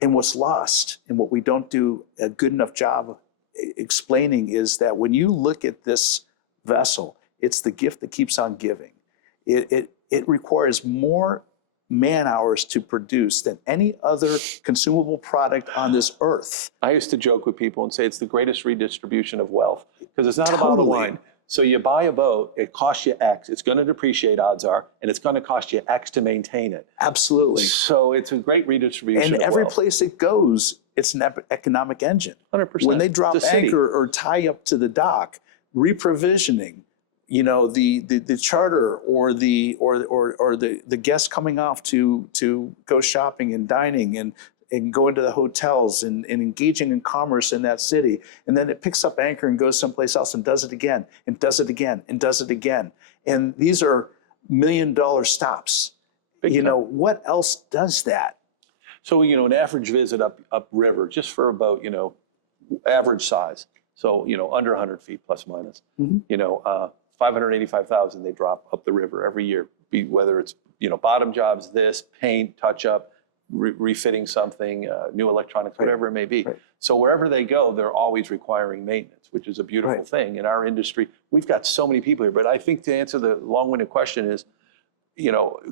and what's lost, and what we don't do a good enough job explaining is that when you look at this vessel, it's the gift that keeps on giving. It requires more man hours to produce than any other consumable product on this earth. I used to joke with people and say it's the greatest redistribution of wealth, because it's not about a line. So you buy a boat, it costs you X, it's going to depreciate, odds are, and it's going to cost you X to maintain it. Absolutely. So it's a great redistribution and of every wealth. place it goes, it's an economic engine. 100%. When they drop anchor or tie up to the dock, reprovisioning, the charter or the guests coming off to go shopping and dining and go into the hotels and engaging in commerce in that city. And then it picks up anchor and goes someplace else and does it again and does it again and does it again. And these are $1 million stops. What else does that? So, an average visit upriver, just for about, average size. So, under 100 feet plus minus, 585,000 they drop up the river every year, whether it's, bottom jobs, paint, touch up, refitting something, new electronics, whatever it may be. Right. So wherever they go, they're always requiring maintenance, which is a beautiful thing. In our industry, we've got so many people here. But I think to answer the long-winded question is,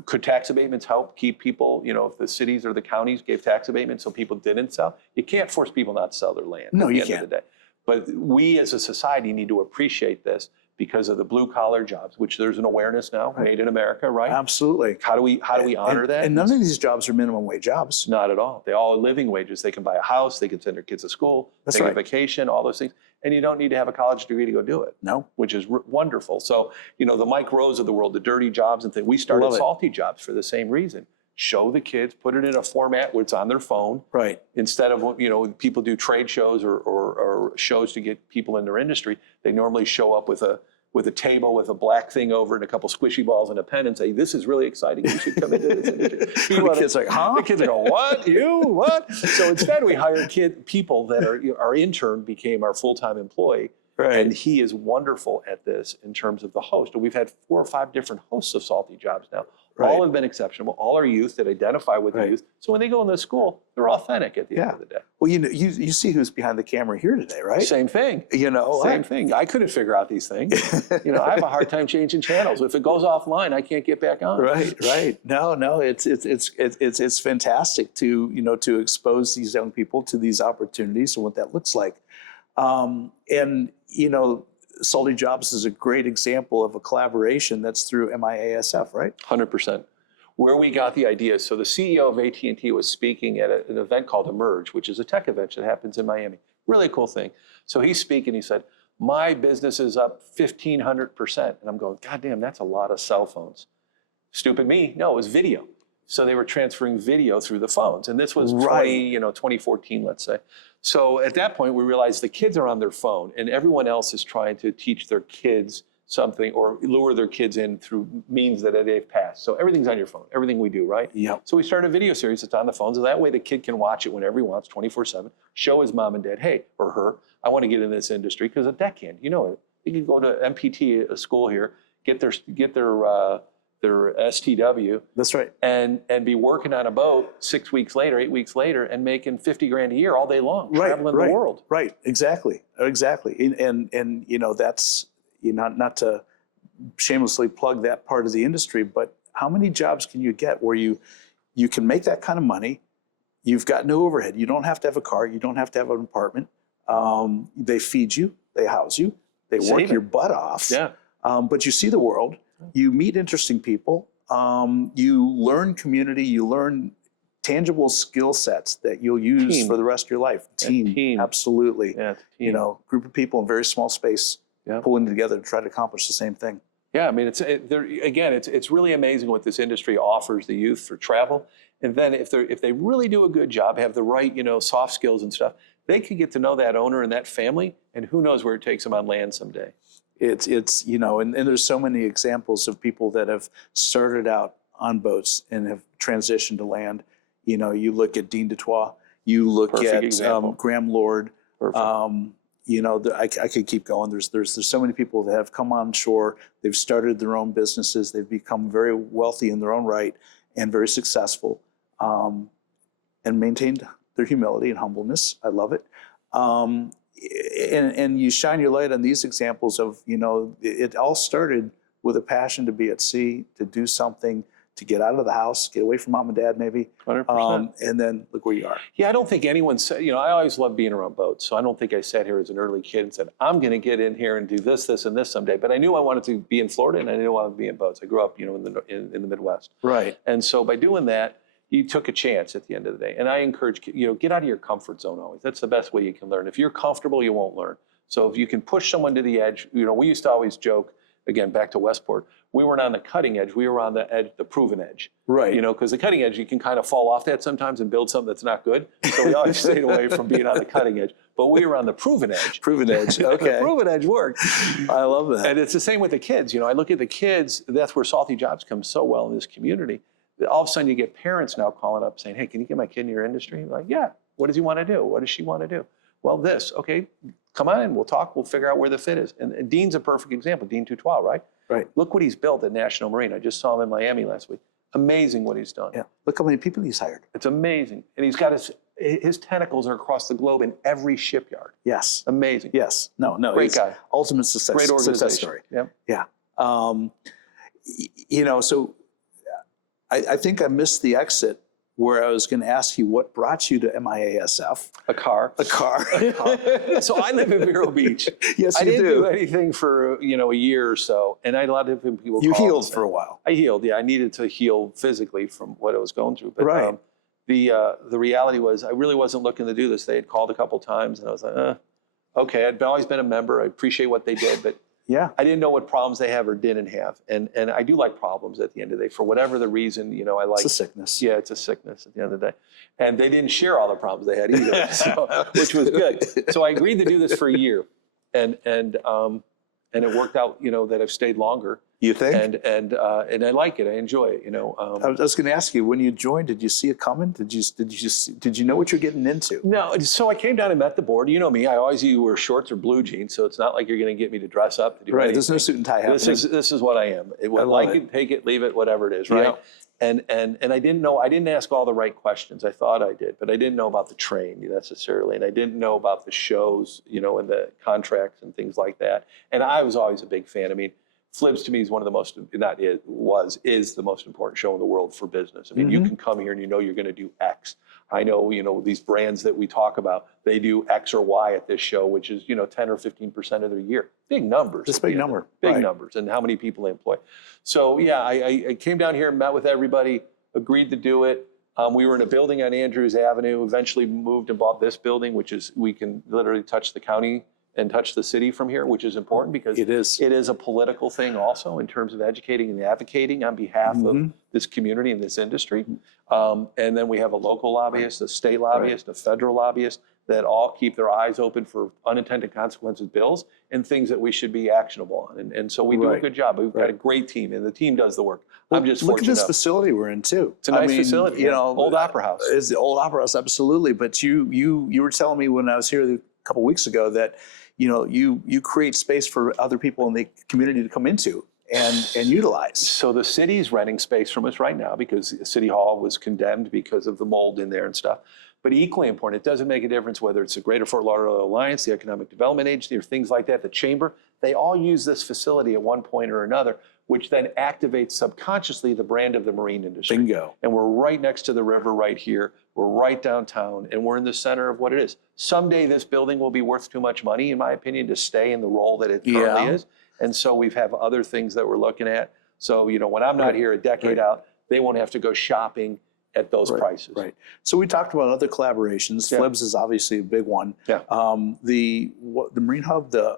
could tax abatements help keep people, if the cities or the counties gave tax abatements so people didn't sell? You can't force people not to sell their land at the end of the day. But we as a society need to appreciate this because of the blue collar jobs, which there's an awareness now, made in America, right? Absolutely. How do we honor that? And none of these jobs are minimum wage jobs. Not at all. They all are living wages. They can buy a house, they can send their kids to school, take a vacation, all those things. And you don't need to have a college degree to go do it. No. Which is wonderful. So, the Mike Rose of the world, the dirty jobs and things, we started salty jobs for the same reason. Show the kids, put it in a format where it's on their phone. Right. Instead of, people do trade shows or shows to get people in their industry, they normally show up with a table with a black thing over it and a couple squishy balls and a pen and say, this is really exciting, you should come into this industry. The kids are like, huh? The kids are going, what? You? What? So instead we hired people that are, our intern became our full-time employee. Right. And he is wonderful at this in terms of the host. And we've had 4 or 5 different hosts of Salty Jobs now, All have been exceptional. All are youth that identify with the youth. So when they go into school, they're authentic at the end of the day. Well, you see who's behind the camera here today, right? Same thing. Same thing. I couldn't figure out these things. I have a hard time changing channels. If it goes offline, I can't get back on. Right. No, it's fantastic to to expose these young people to these opportunities and what that looks like. Salty Jobs is a great example of a collaboration that's through MIASF, right? 100%. Where we got the idea, so the CEO of AT&T was speaking at an event called Emerge, which is a tech event that happens in Miami. Really cool thing. So he's speaking, he said, my business is up 1,500%. And I'm going, God damn, that's a lot of cell phones. Stupid me. No, it was video. So they were transferring video through the phones. And this was 2014, let's say. So at that point, we realized the kids are on their phone and everyone else is trying to teach their kids something or lure their kids in through means that they've passed. So everything's on your phone, everything we do, right? Yep. So we started a video series that's on the phones. So that way the kid can watch it whenever he wants, 24/7, show his mom and dad, hey, or her, I want to get in this industry because a deckhand, they can go to MPT, a school here, get their STW. That's right. And be working on a boat 6 weeks later, 8 weeks later, and making $50,000 a year all day long, traveling the world. Right. Exactly. And that's not to shamelessly plug that part of the industry, but how many jobs can you get where you can make that kind of money? You've got no overhead. You don't have to have a car. You don't have to have an apartment. They feed you. They house you. They work your butt off. Yeah. But you see the world. You meet interesting people. You learn community. You learn tangible skill sets that you'll use for the rest of your life. Team. Absolutely. Yeah, team. Group of people in very small space pulling together to try to accomplish the same thing. Yeah, I mean, it's really amazing what this industry offers the youth for travel. And then if they really do a good job, have the right, soft skills and stuff, they can get to know that owner and that family, and who knows where it takes them on land someday. And there's so many examples of people that have started out on boats and have transitioned to land. You look at Dean Dutoit, you look at Graham Lord. I could keep going. There's so many people that have come on shore. They've started their own businesses. They've become very wealthy in their own right and very successful, and maintained their humility and humbleness. I love it. And you shine your light on these examples of, it all started with a passion to be at sea, to do something, to get out of the house, get away from mom and dad maybe. 100%. And then look where you are. Yeah, I don't think anyone said, I always loved being around boats. So I don't think I sat here as an early kid and said, I'm going to get in here and do this, this, and this someday. But I knew I wanted to be in Florida and I knew I wanted to be in boats. I grew up, in the Midwest. Right. And so by doing that, you took a chance at the end of the day. And I encourage, get out of your comfort zone always. That's the best way you can learn. If you're comfortable, you won't learn. So if you can push someone to the edge, we used to always joke, again, back to Westport, we weren't on the cutting edge, we were on the edge, the proven edge. Right. Because the cutting edge, you can kind of fall off that sometimes and build something that's not good. So we always stayed away from being on the cutting edge. But we were on the proven edge. Proven edge, okay. The proven edge worked. I love that. And it's the same with the kids. I look at the kids, that's where Salty Jobs come so well in this community. All of a sudden you get parents now calling up saying, hey, can you get my kid in your industry? Like, yeah, what does he want to do? What does she want to do? Well, this, okay, come on in, we'll talk, we'll figure out where the fit is. And Dean's a perfect example, Dean Dutoit, right? Right. Look what he's built at National Marine. I just saw him in Miami last week. Amazing what he's done. Yeah, look how many people he's hired. It's amazing. And he's got his tentacles are across the globe in every shipyard. Yes. Amazing. Yes. No. Great guy. Ultimate success. Great organization. Success story. Yep. Yeah. So I think I missed the exit where I was going to ask you what brought you to MIASF. A car. So I live in Vero Beach. Yes, I didn't do anything for a year or so, and I had a lot of people. You healed for a while. I healed. Yeah, I needed to heal physically from what I was going through. But right. The reality was I really wasn't looking to do this. They had called a couple times, and I was like, okay. I'd always been a member. I appreciate what they did, but. Yeah. I didn't know what problems they have or didn't have. And I do like problems at the end of the day. For whatever the reason, I like... It's a sickness. Yeah, it's a sickness at the end of the day. And they didn't share all the problems they had either, which was good. So I agreed to do this for a year. And it worked out, that I've stayed longer. You think? And I like it. I enjoy it. You know. I was going to ask you, when you joined, did you see it coming? Did you know what you're getting into? No, so I came down and met the board. You know me, I always either wear shorts or blue jeans, so it's not like you're going to get me to dress up to do Right, anything. there's no suit and tie happening. This is what I am. Like it, take it, leave it, whatever it is, right? Yeah. And I didn't ask all the right questions. I thought I did, but I didn't know about the train necessarily, and I didn't know about the shows, you know, and the contracts and things like that. And I was always a big fan. I mean, Flibs to me is one of the most, is the most important show in the world for business. I mean, you can come here and you know you're going to do X. I know, you know, these brands that we talk about, they do X or Y at this show, which is, you know, 10 or 15% of their year. Big numbers. Just big number. Big numbers, and how many people they employ. So yeah, I came down here, met with everybody, agreed to do it. We were in a building on Andrews Avenue, eventually moved and bought this building, which is, we can literally touch the county and touch the city from here, which is important because it is a political thing also in terms of educating and advocating on behalf of this community and this industry. And then we have a local lobbyist, a state lobbyist, a federal lobbyist that all keep their eyes open for unintended consequences bills and things that we should be actionable on. And so we do a good job. We've got a great team, and the team does the work. I'm just look fortunate at this facility we're in too. It's a nice facility. You know, old opera house. It's the old opera house, absolutely. But you were telling me when I was here a couple of weeks ago that, you know, you create space for other people in the community to come into and utilize. So the city's renting space from us right now because City Hall was condemned because of the mold in there and stuff. But equally important, it doesn't make a difference whether it's the Greater Fort Lauderdale Alliance, the Economic Development Agency, or things like that, the Chamber. They all use this facility at one point or another, which then activates subconsciously the brand of the marine industry. Bingo. And we're right next to the river right here. We're right downtown, and we're in the center of what it is. Someday this building will be worth too much money, in my opinion, to stay in the role that it currently is. And so we have other things that we're looking at. So, you know, when I'm not here a decade out, they won't have to go shopping at those prices. Right. So we talked about other collaborations. Flibs is obviously a big one. Yeah. The Marine Hub, the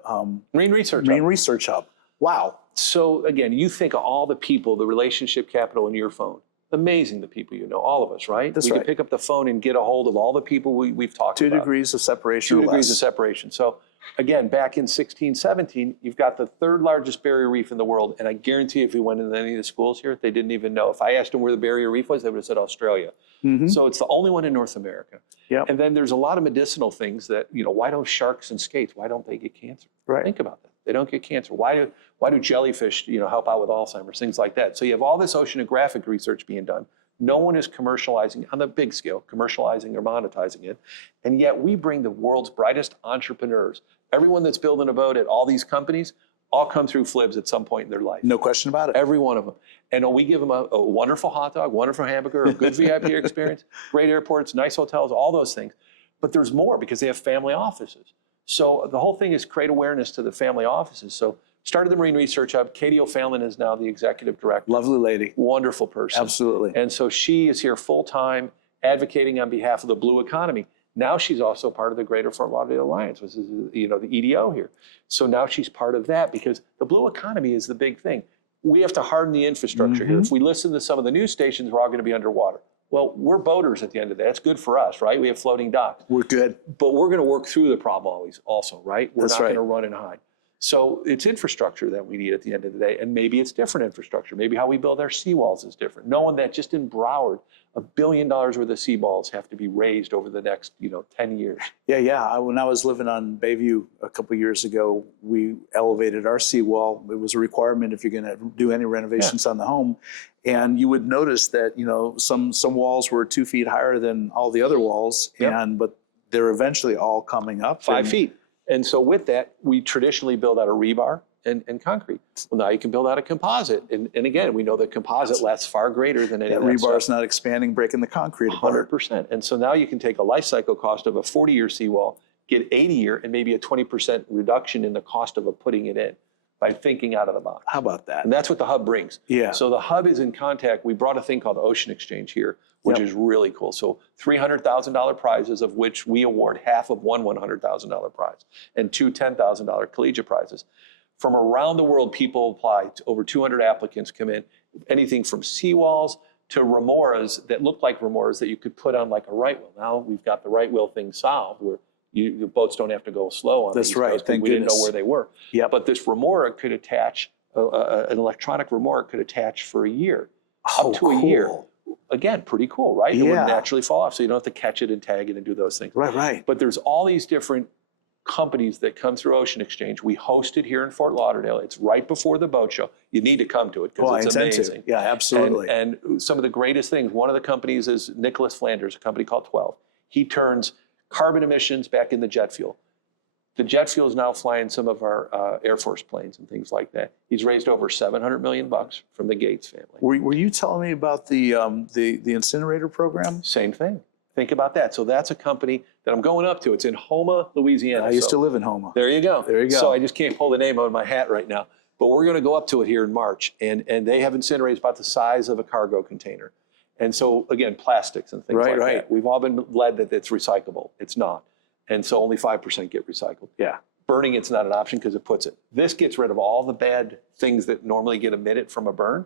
Marine Research Hub. Wow. So again, you think of all the people, the relationship capital in your phone. Amazing, the people you know, all of us, right? We can pick up the phone and get a hold of all the people we've talked about. 2 degrees of separation. 2 degrees of separation. So again, back in 16, 17, you've got the 3rd largest barrier reef in the world. And I guarantee if we went into any of the schools here, they didn't even know. If I asked them where the barrier reef was, they would have said Australia. So it's the only one in North America. And then there's a lot of medicinal things that, you know, why don't sharks and skates, why don't they get cancer? Think about that. They don't get cancer. Why do jellyfish, you know, help out with Alzheimer's, things like that? So you have all this oceanographic research being done. No one is commercializing on the big scale, commercializing or monetizing it. And yet we bring the world's brightest entrepreneurs. Everyone that's building a boat at all these companies all come through Flibs at some point in their life. No question about it. Every one of them. And we give them a wonderful hot dog, wonderful hamburger, a good VIP experience, great airports, nice hotels, all those things. But there's more because they have family offices. So the whole thing is create awareness to the family offices. So started the Marine Research Hub. Katie O'Fallon is now the executive director. Lovely lady. Wonderful person. Absolutely. And so she is here full-time advocating on behalf of the blue economy. Now she's also part of the Greater Fort Lauderdale Alliance, which is, you know, the EDO here. So now she's part of that because the blue economy is the big thing. We have to harden the infrastructure here. If we listen to some of the news stations, we're all going to be underwater. Well, we're boaters at the end of the day. That's good for us, right? We have floating docks. We're good. But we're going to work through the problem always also, right? We're not going to run and hide. So it's infrastructure that we need at the end of the day. And maybe it's different infrastructure. Maybe how we build our seawalls is different. Knowing that just in Broward, $1 billion worth of seawalls have to be raised over the next, 10 years. Yeah. When I was living on Bayview a couple of years ago, we elevated our seawall. It was a requirement if you're going to do any renovations on the home. And you would notice that, some walls were 2 feet higher than all the other walls, but they're eventually all coming up. 5 feet. And so with that, we traditionally build out a rebar and concrete. Well, now you can build out a composite. And again, we know that composite lasts far greater than any of that rebar is not expanding, breaking the concrete apart. 100%. And so now you can take a life cycle cost of a 40-year seawall, get 80-year, and maybe a 20% reduction in the cost of putting it in by thinking out of the box. How about that? And that's what the hub brings. Yeah. So the hub is in contact. We brought a thing called Ocean Exchange here, which is really cool. So $300,000 prizes, of which we award half of one $100,000 prize and 2 $10,000 collegiate prizes. From around the world, people apply. Over 200 applicants come in. Anything from seawalls to remoras that look like remoras that you could put on like a right wheel. Now we've got the right wheel thing solved where the boats don't have to go slow on. That's right. Thank goodness. We didn't know where they were. Yep. But this remora could attach an electronic remote could attach for a year, Oh, up to a cool. year. Again, pretty cool, right? It would Yeah. naturally fall off, so you don't have to catch it and tag it and do those things. Right. But there's all these different companies that come through Ocean Exchange. We host it here in Fort Lauderdale. It's right before the boat show. You need to come to it Well, I because it's intend amazing. to. Yeah, absolutely. And some of the greatest things, one of the companies is Nicholas Flanders, a company called 12. He turns carbon emissions back into jet fuel. The jet fuel is now flying some of our Air Force planes and things like that. He's raised over $700 million from the Gates family. Were you telling me about the incinerator program? Same thing. Think about that. So that's a company that I'm going up to. It's in Houma, Louisiana. I used So to live in Houma. there you go. There you go. So I just can't pull the name out of my hat right now. But we're going to go up to it here in March. And they have incinerators about the size of a cargo container. And so, again, plastics and things like that. We've all been led that it's recyclable. It's not. And so only 5% get recycled. Yeah. Burning it's not an option because it puts it. This gets rid of all the bad things that normally get emitted from a burn.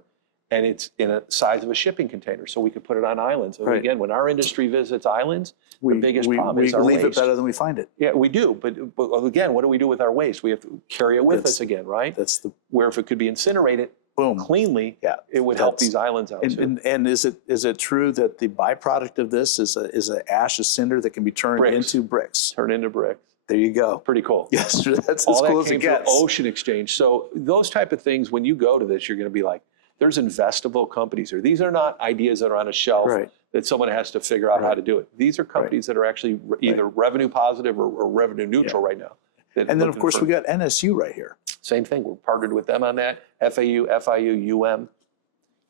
And it's in a size of a shipping container. So we could put it on islands. And again, when our industry visits islands, the biggest problem is our waste. We leave it better than we find it. Yeah, we do. But again, what do we do with our waste? We have to carry it with us again, right? That's the Where if it could be incinerated boom. cleanly, it would help these islands out too. And is it true that the byproduct of this is a ash, a cinder that can be turned into bricks? Turn into bricks. There you go. Pretty cool. Yes, that's All as cool that as it came through gets. Ocean Exchange. So those type of things, when you go to this, you're going to be like, there's investable companies here. These are not ideas that are on a shelf that someone has to figure out how to do it. These are companies that are actually either revenue positive or revenue neutral right now. And then, of course, we got NSU right here. Same thing. We're partnered with them on that. FAU, FIU,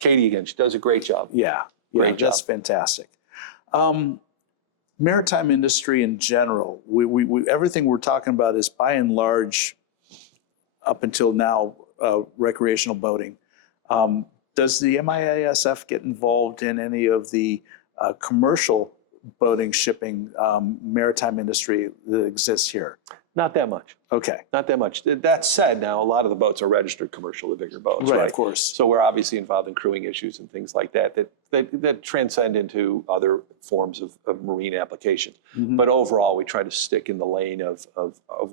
Katie, again, she does a great job. Yeah, Great job. That's fantastic. Maritime industry in general, we everything we're talking about is by and large, up until now, recreational boating. Does the MIASF get involved in any of the commercial boating, shipping, maritime industry that exists here? Not that much. Okay. Not that much. That said, now a lot of the boats are registered commercial, the bigger boats, Right, right? of course. So we're obviously involved in crewing issues and things like that transcend into other forms of marine application. But overall, we try to stick in the lane of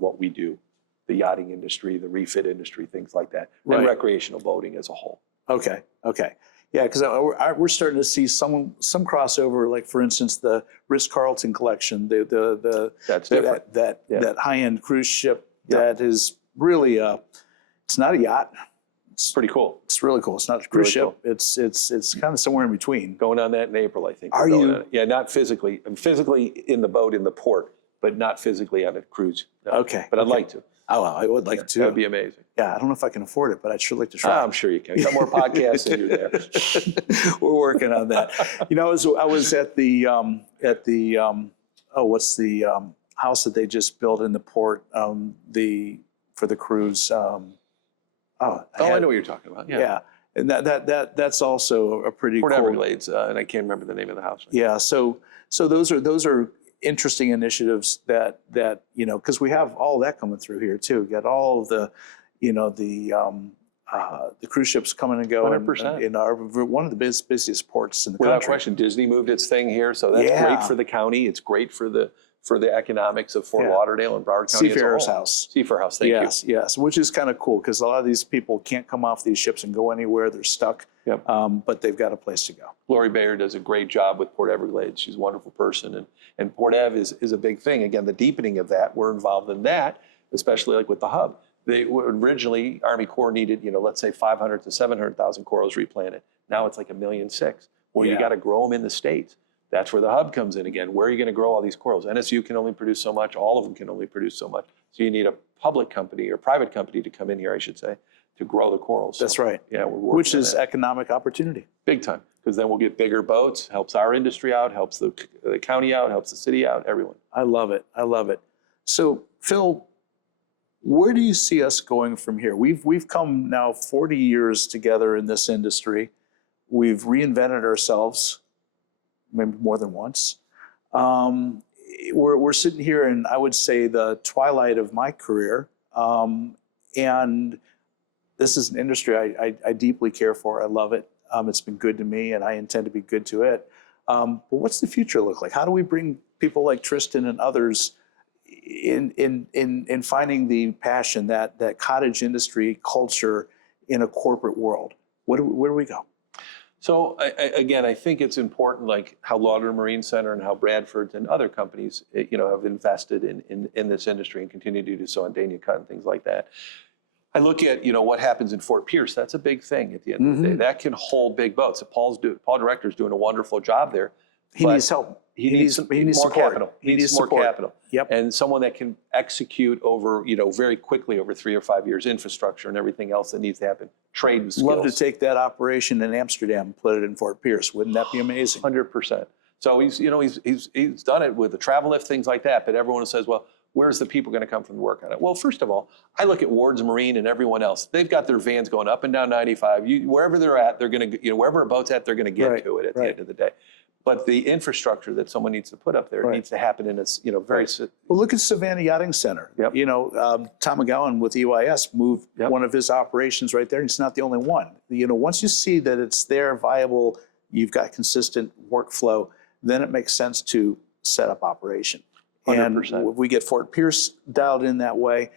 what we do, the yachting industry, the refit industry, things like that, and recreational boating as a whole. Okay. Yeah, because we're starting to see some crossover, like for instance, the Ritz-Carlton collection, That's different. that high-end cruise ship that is really it's not a yacht. It's pretty cool. It's really cool. It's not a cruise Really ship. It's kind of somewhere in between. Going on that in April, I think. Are We're going you? on it. Yeah, not physically. I'm physically in the boat in the port, but not physically on a cruise. No. Okay. But I'd like to. Oh, I would like to. That'd be amazing. Yeah, I don't know if I can afford it, but I'd sure like to try. I'm sure you can. Got more podcasts and you're there. We're working on that. You know, I was at the what's the house that they just built in the port for the cruise. I know what you're talking about. Yeah, and that's also a pretty Port cool. Everglades, and I can't remember the name of the house. Yeah, so those are interesting initiatives that because we have all that coming through here too. We got all of the cruise ships coming and going 100%. in our one of the busiest ports in the Without country. question, Disney moved its thing here, so that's great for the county. It's great for the economics of Fort Lauderdale and Broward County. Seafarers House. Seafarer House, thank you. Yes, which is kind of cool because a lot of these people can't come off these ships and go anywhere. They're stuck, but they've got a place to go. Lori Bayer does a great job with Port Everglades. She's a wonderful person, and Port Ev is a big thing. Again, the deepening of that, we're involved in that, especially like with the hub. They were originally, Army Corps needed, let's say 500 to 700,000 corals replanted. Now it's like 1.6 million. Well, you got to grow them in the States. That's where the hub comes in again. Where are you going to grow all these corals? NSU can only produce so much. All of them can only produce so much. So you need a public company or private company to come in here, I should say, to grow the corals. That's right. Yeah, we're working Which on is that. economic opportunity. Big time, because then we'll get bigger boats, helps our industry out, helps the county out, helps the city out, everyone. I love it. So, Phil, where do you see us going from here? We've come now 40 years together in this industry. We've reinvented ourselves, maybe more than once. We're sitting here in, I would say, the twilight of my career. And this is an industry I deeply care for. I love it. It's been good to me, and I intend to be good to it. But what's the future look like? How do we bring people like Tristan and others in finding the passion, that cottage industry culture in a corporate world? Where do we go? So again, I think it's important, like how Lauderdale Marine Center and how Bradford and other companies, have invested in this industry and continue to do so on Dania Cut and things like that. I look at, what happens in Fort Pierce. That's a big thing at the end of the day. That can hold big boats. Paul Director's doing a wonderful job there. He needs help. He needs more support. capital. He needs more support. capital. Yep. And someone that can execute over, very quickly over 3 or 5 years, infrastructure and everything else that needs to happen. Trade and skills. Love to take that operation in Amsterdam and put it in Fort Pierce. Wouldn't that be amazing? 100%. So he's done it with the travel lift, things like that. But everyone says, well, where's the people going to come from to work on it? Well, first of all, I look at Ward's Marine and everyone else. They've got their vans going up and down 95. Wherever they're at, they're going to, wherever a boat's at, they're going to get to it at the end of the day. But the infrastructure that someone needs to put up there needs to happen in a very... Well, look at Savannah Yachting Center. Yep. Tom McGowan with EYS moved one of his operations right there, and it's not the only one. Once you see that it's there, viable, you've got consistent workflow, then it makes sense to set up operation. 100%. And if we get Fort Pierce dialed in that way,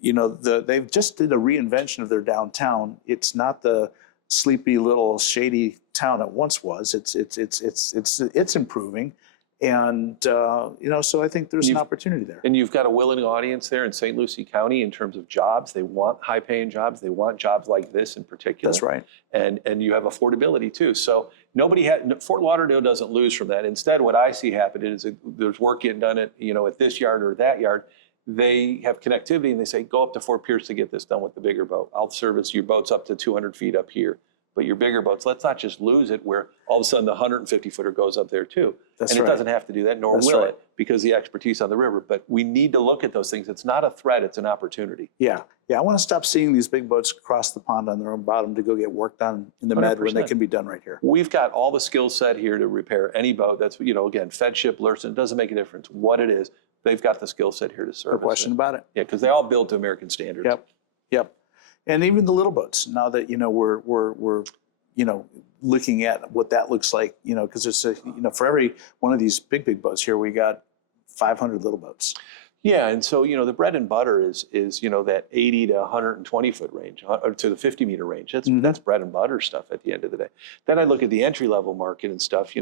they've just did a reinvention of their downtown. It's not the sleepy little shady town it once was. It's improving, and so I think there's an opportunity there. And you've got a willing audience there in St. Lucie County in terms of jobs. They want high-paying jobs. They want jobs like this in particular. That's right. And you have affordability too. So Fort Lauderdale doesn't lose from that. Instead, what I see happen is there's work getting done at this yard or that yard. They have connectivity and they say, go up to Fort Pierce to get this done with the bigger boat. I'll service your boats up to 200 feet up here. But your bigger boats, let's not just lose it where all of a sudden the 150-footer goes up there too. That's and it doesn't have to do that, nor will it, because the expertise on the river. But we need to look at those things. It's not a threat, it's an opportunity. Yeah. I want to stop seeing these big boats cross the pond on their own bottom to go get work done in the Med when they can be done right here. We've got all the skill set here to repair any boat. That's, again, Fed ship, Lursen, it doesn't make a difference what it is. They've got the skill set here to service No question about it. Yeah, because they all build to American standards. Yep. And even the little boats, now that, we're looking at what that looks like, because it's for every one of these big boats here, we got 500 little boats. Yeah, and so, the bread and butter is that 80 to 120 foot range, or to the 50 meter range. That's bread and butter stuff at the end of the day. Then I look at the entry level market and stuff,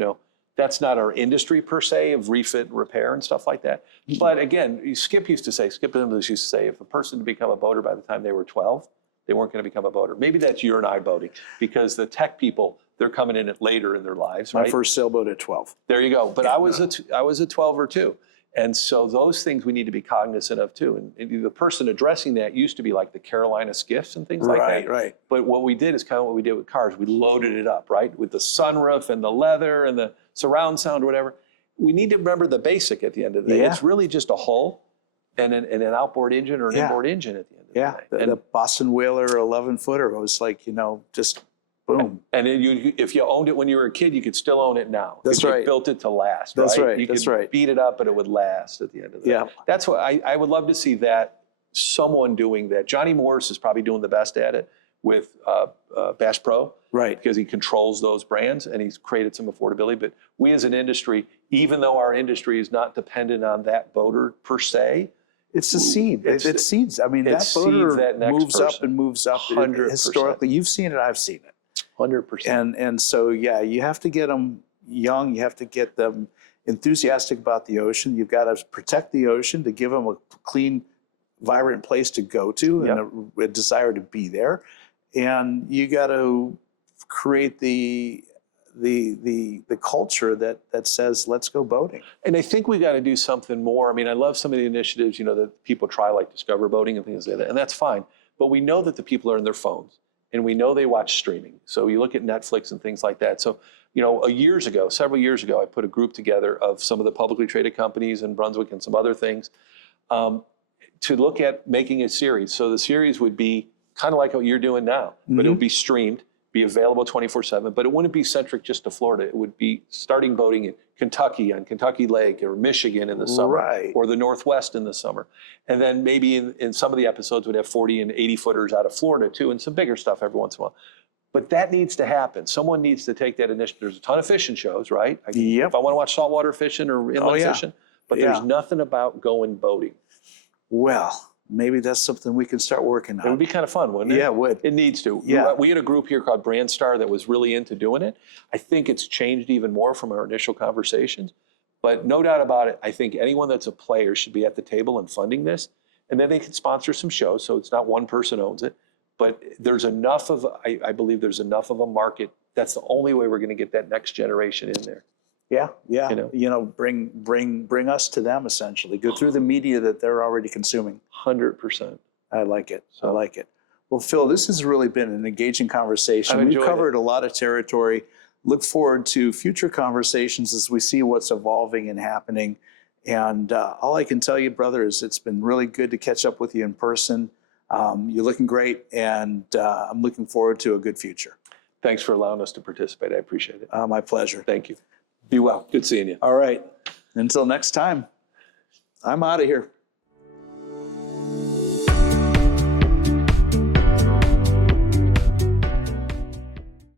that's not our industry per se of refit and repair and stuff like that. But again, Skip used to say, if a person to become a boater by the time they were 12, they weren't going to become a boater. Maybe that's you and I boating, because the tech people, they're coming in it later in their lives, right? My first sailboat at 12. There you go. But I was a 12 or 2. And so those things we need to be cognizant of too. And the person addressing that used to be like the Carolina skiffs and things like that. Right. But what we did is kind of what we did with cars. We loaded it up, right? With the sunroof and the leather and the surround sound or whatever. We need to remember the basic at the end of the day. It's really just a hull and an outboard engine or an inboard engine at the end of the day. The Boston Whaler 11-footer was like, just boom. And if you owned it when you were a kid, you could still own it now. That's right. You built it to last, That's right. You That's could right. beat it up, but it would last at the end of the day. That's what I would love to see, that someone doing that. Johnny Morris is probably doing the best at it with Bass Pro. Right. Because he controls those brands and he's created some affordability. But we as an industry, even though our industry is not dependent on that boater per se, it's a seed. It seeds. I mean, that boater moves up and moves up. 100%. Historically, you've seen it, I've seen it. 100%. And so, you have to get them young. You have to get them enthusiastic about the ocean. You've got to protect the ocean to give them a clean, vibrant place to go to and a desire to be there. And you got to create the culture that says, let's go boating. And I think we got to do something more. I mean, I love some of the initiatives, that people try, like Discover Boating and things like that, and that's fine. But we know that the people are on their phones, and we know they watch streaming. So you look at Netflix and things like that. So, several years ago, I put a group together of some of the publicly traded companies in Brunswick and some other things to look at making a series. So the series would be kind of like what you're doing now, but it would be streamed, be available 24/7, but it wouldn't be centric just to Florida. It would be starting boating in Kentucky, on Kentucky Lake, or Michigan in the summer, or the Northwest in the summer. And then maybe in some of the episodes would have 40 and 80 footers out of Florida too, and some bigger stuff every once in a while. But that needs to happen. Someone needs to take that initiative. There's a ton of fishing shows, right? If I want to watch saltwater fishing or inland fishing, but there's nothing about going boating. Well, maybe that's something we can start working It would on. be kind of fun, wouldn't it? Yeah, it would. It needs to. Yeah. We had a group here called Brandstar that was really into doing it. I think it's changed even more from our initial conversations. But no doubt about it, I think anyone that's a player should be at the table and funding this. And then they can sponsor some shows, so it's not one person owns it. But there's enough of, I believe there's enough of a market. That's the only way we're going to get that next generation in there. Yeah, yeah. You know? Bring us to them essentially. Go through the media that they're already consuming. 100%. I like it. I So- like it. Well, Phil, this has really been an engaging conversation. I've We've enjoyed covered a lot of territory. Look forward to future conversations as we see what's evolving and happening. And all I can tell you, brother, is it's been really good to catch up with you in person. You're looking great, and I'm looking forward to a good future. Thanks for allowing us to participate. I appreciate it. My pleasure. Thank you. Be well. Good seeing you. All right. Until next time, I'm out of here.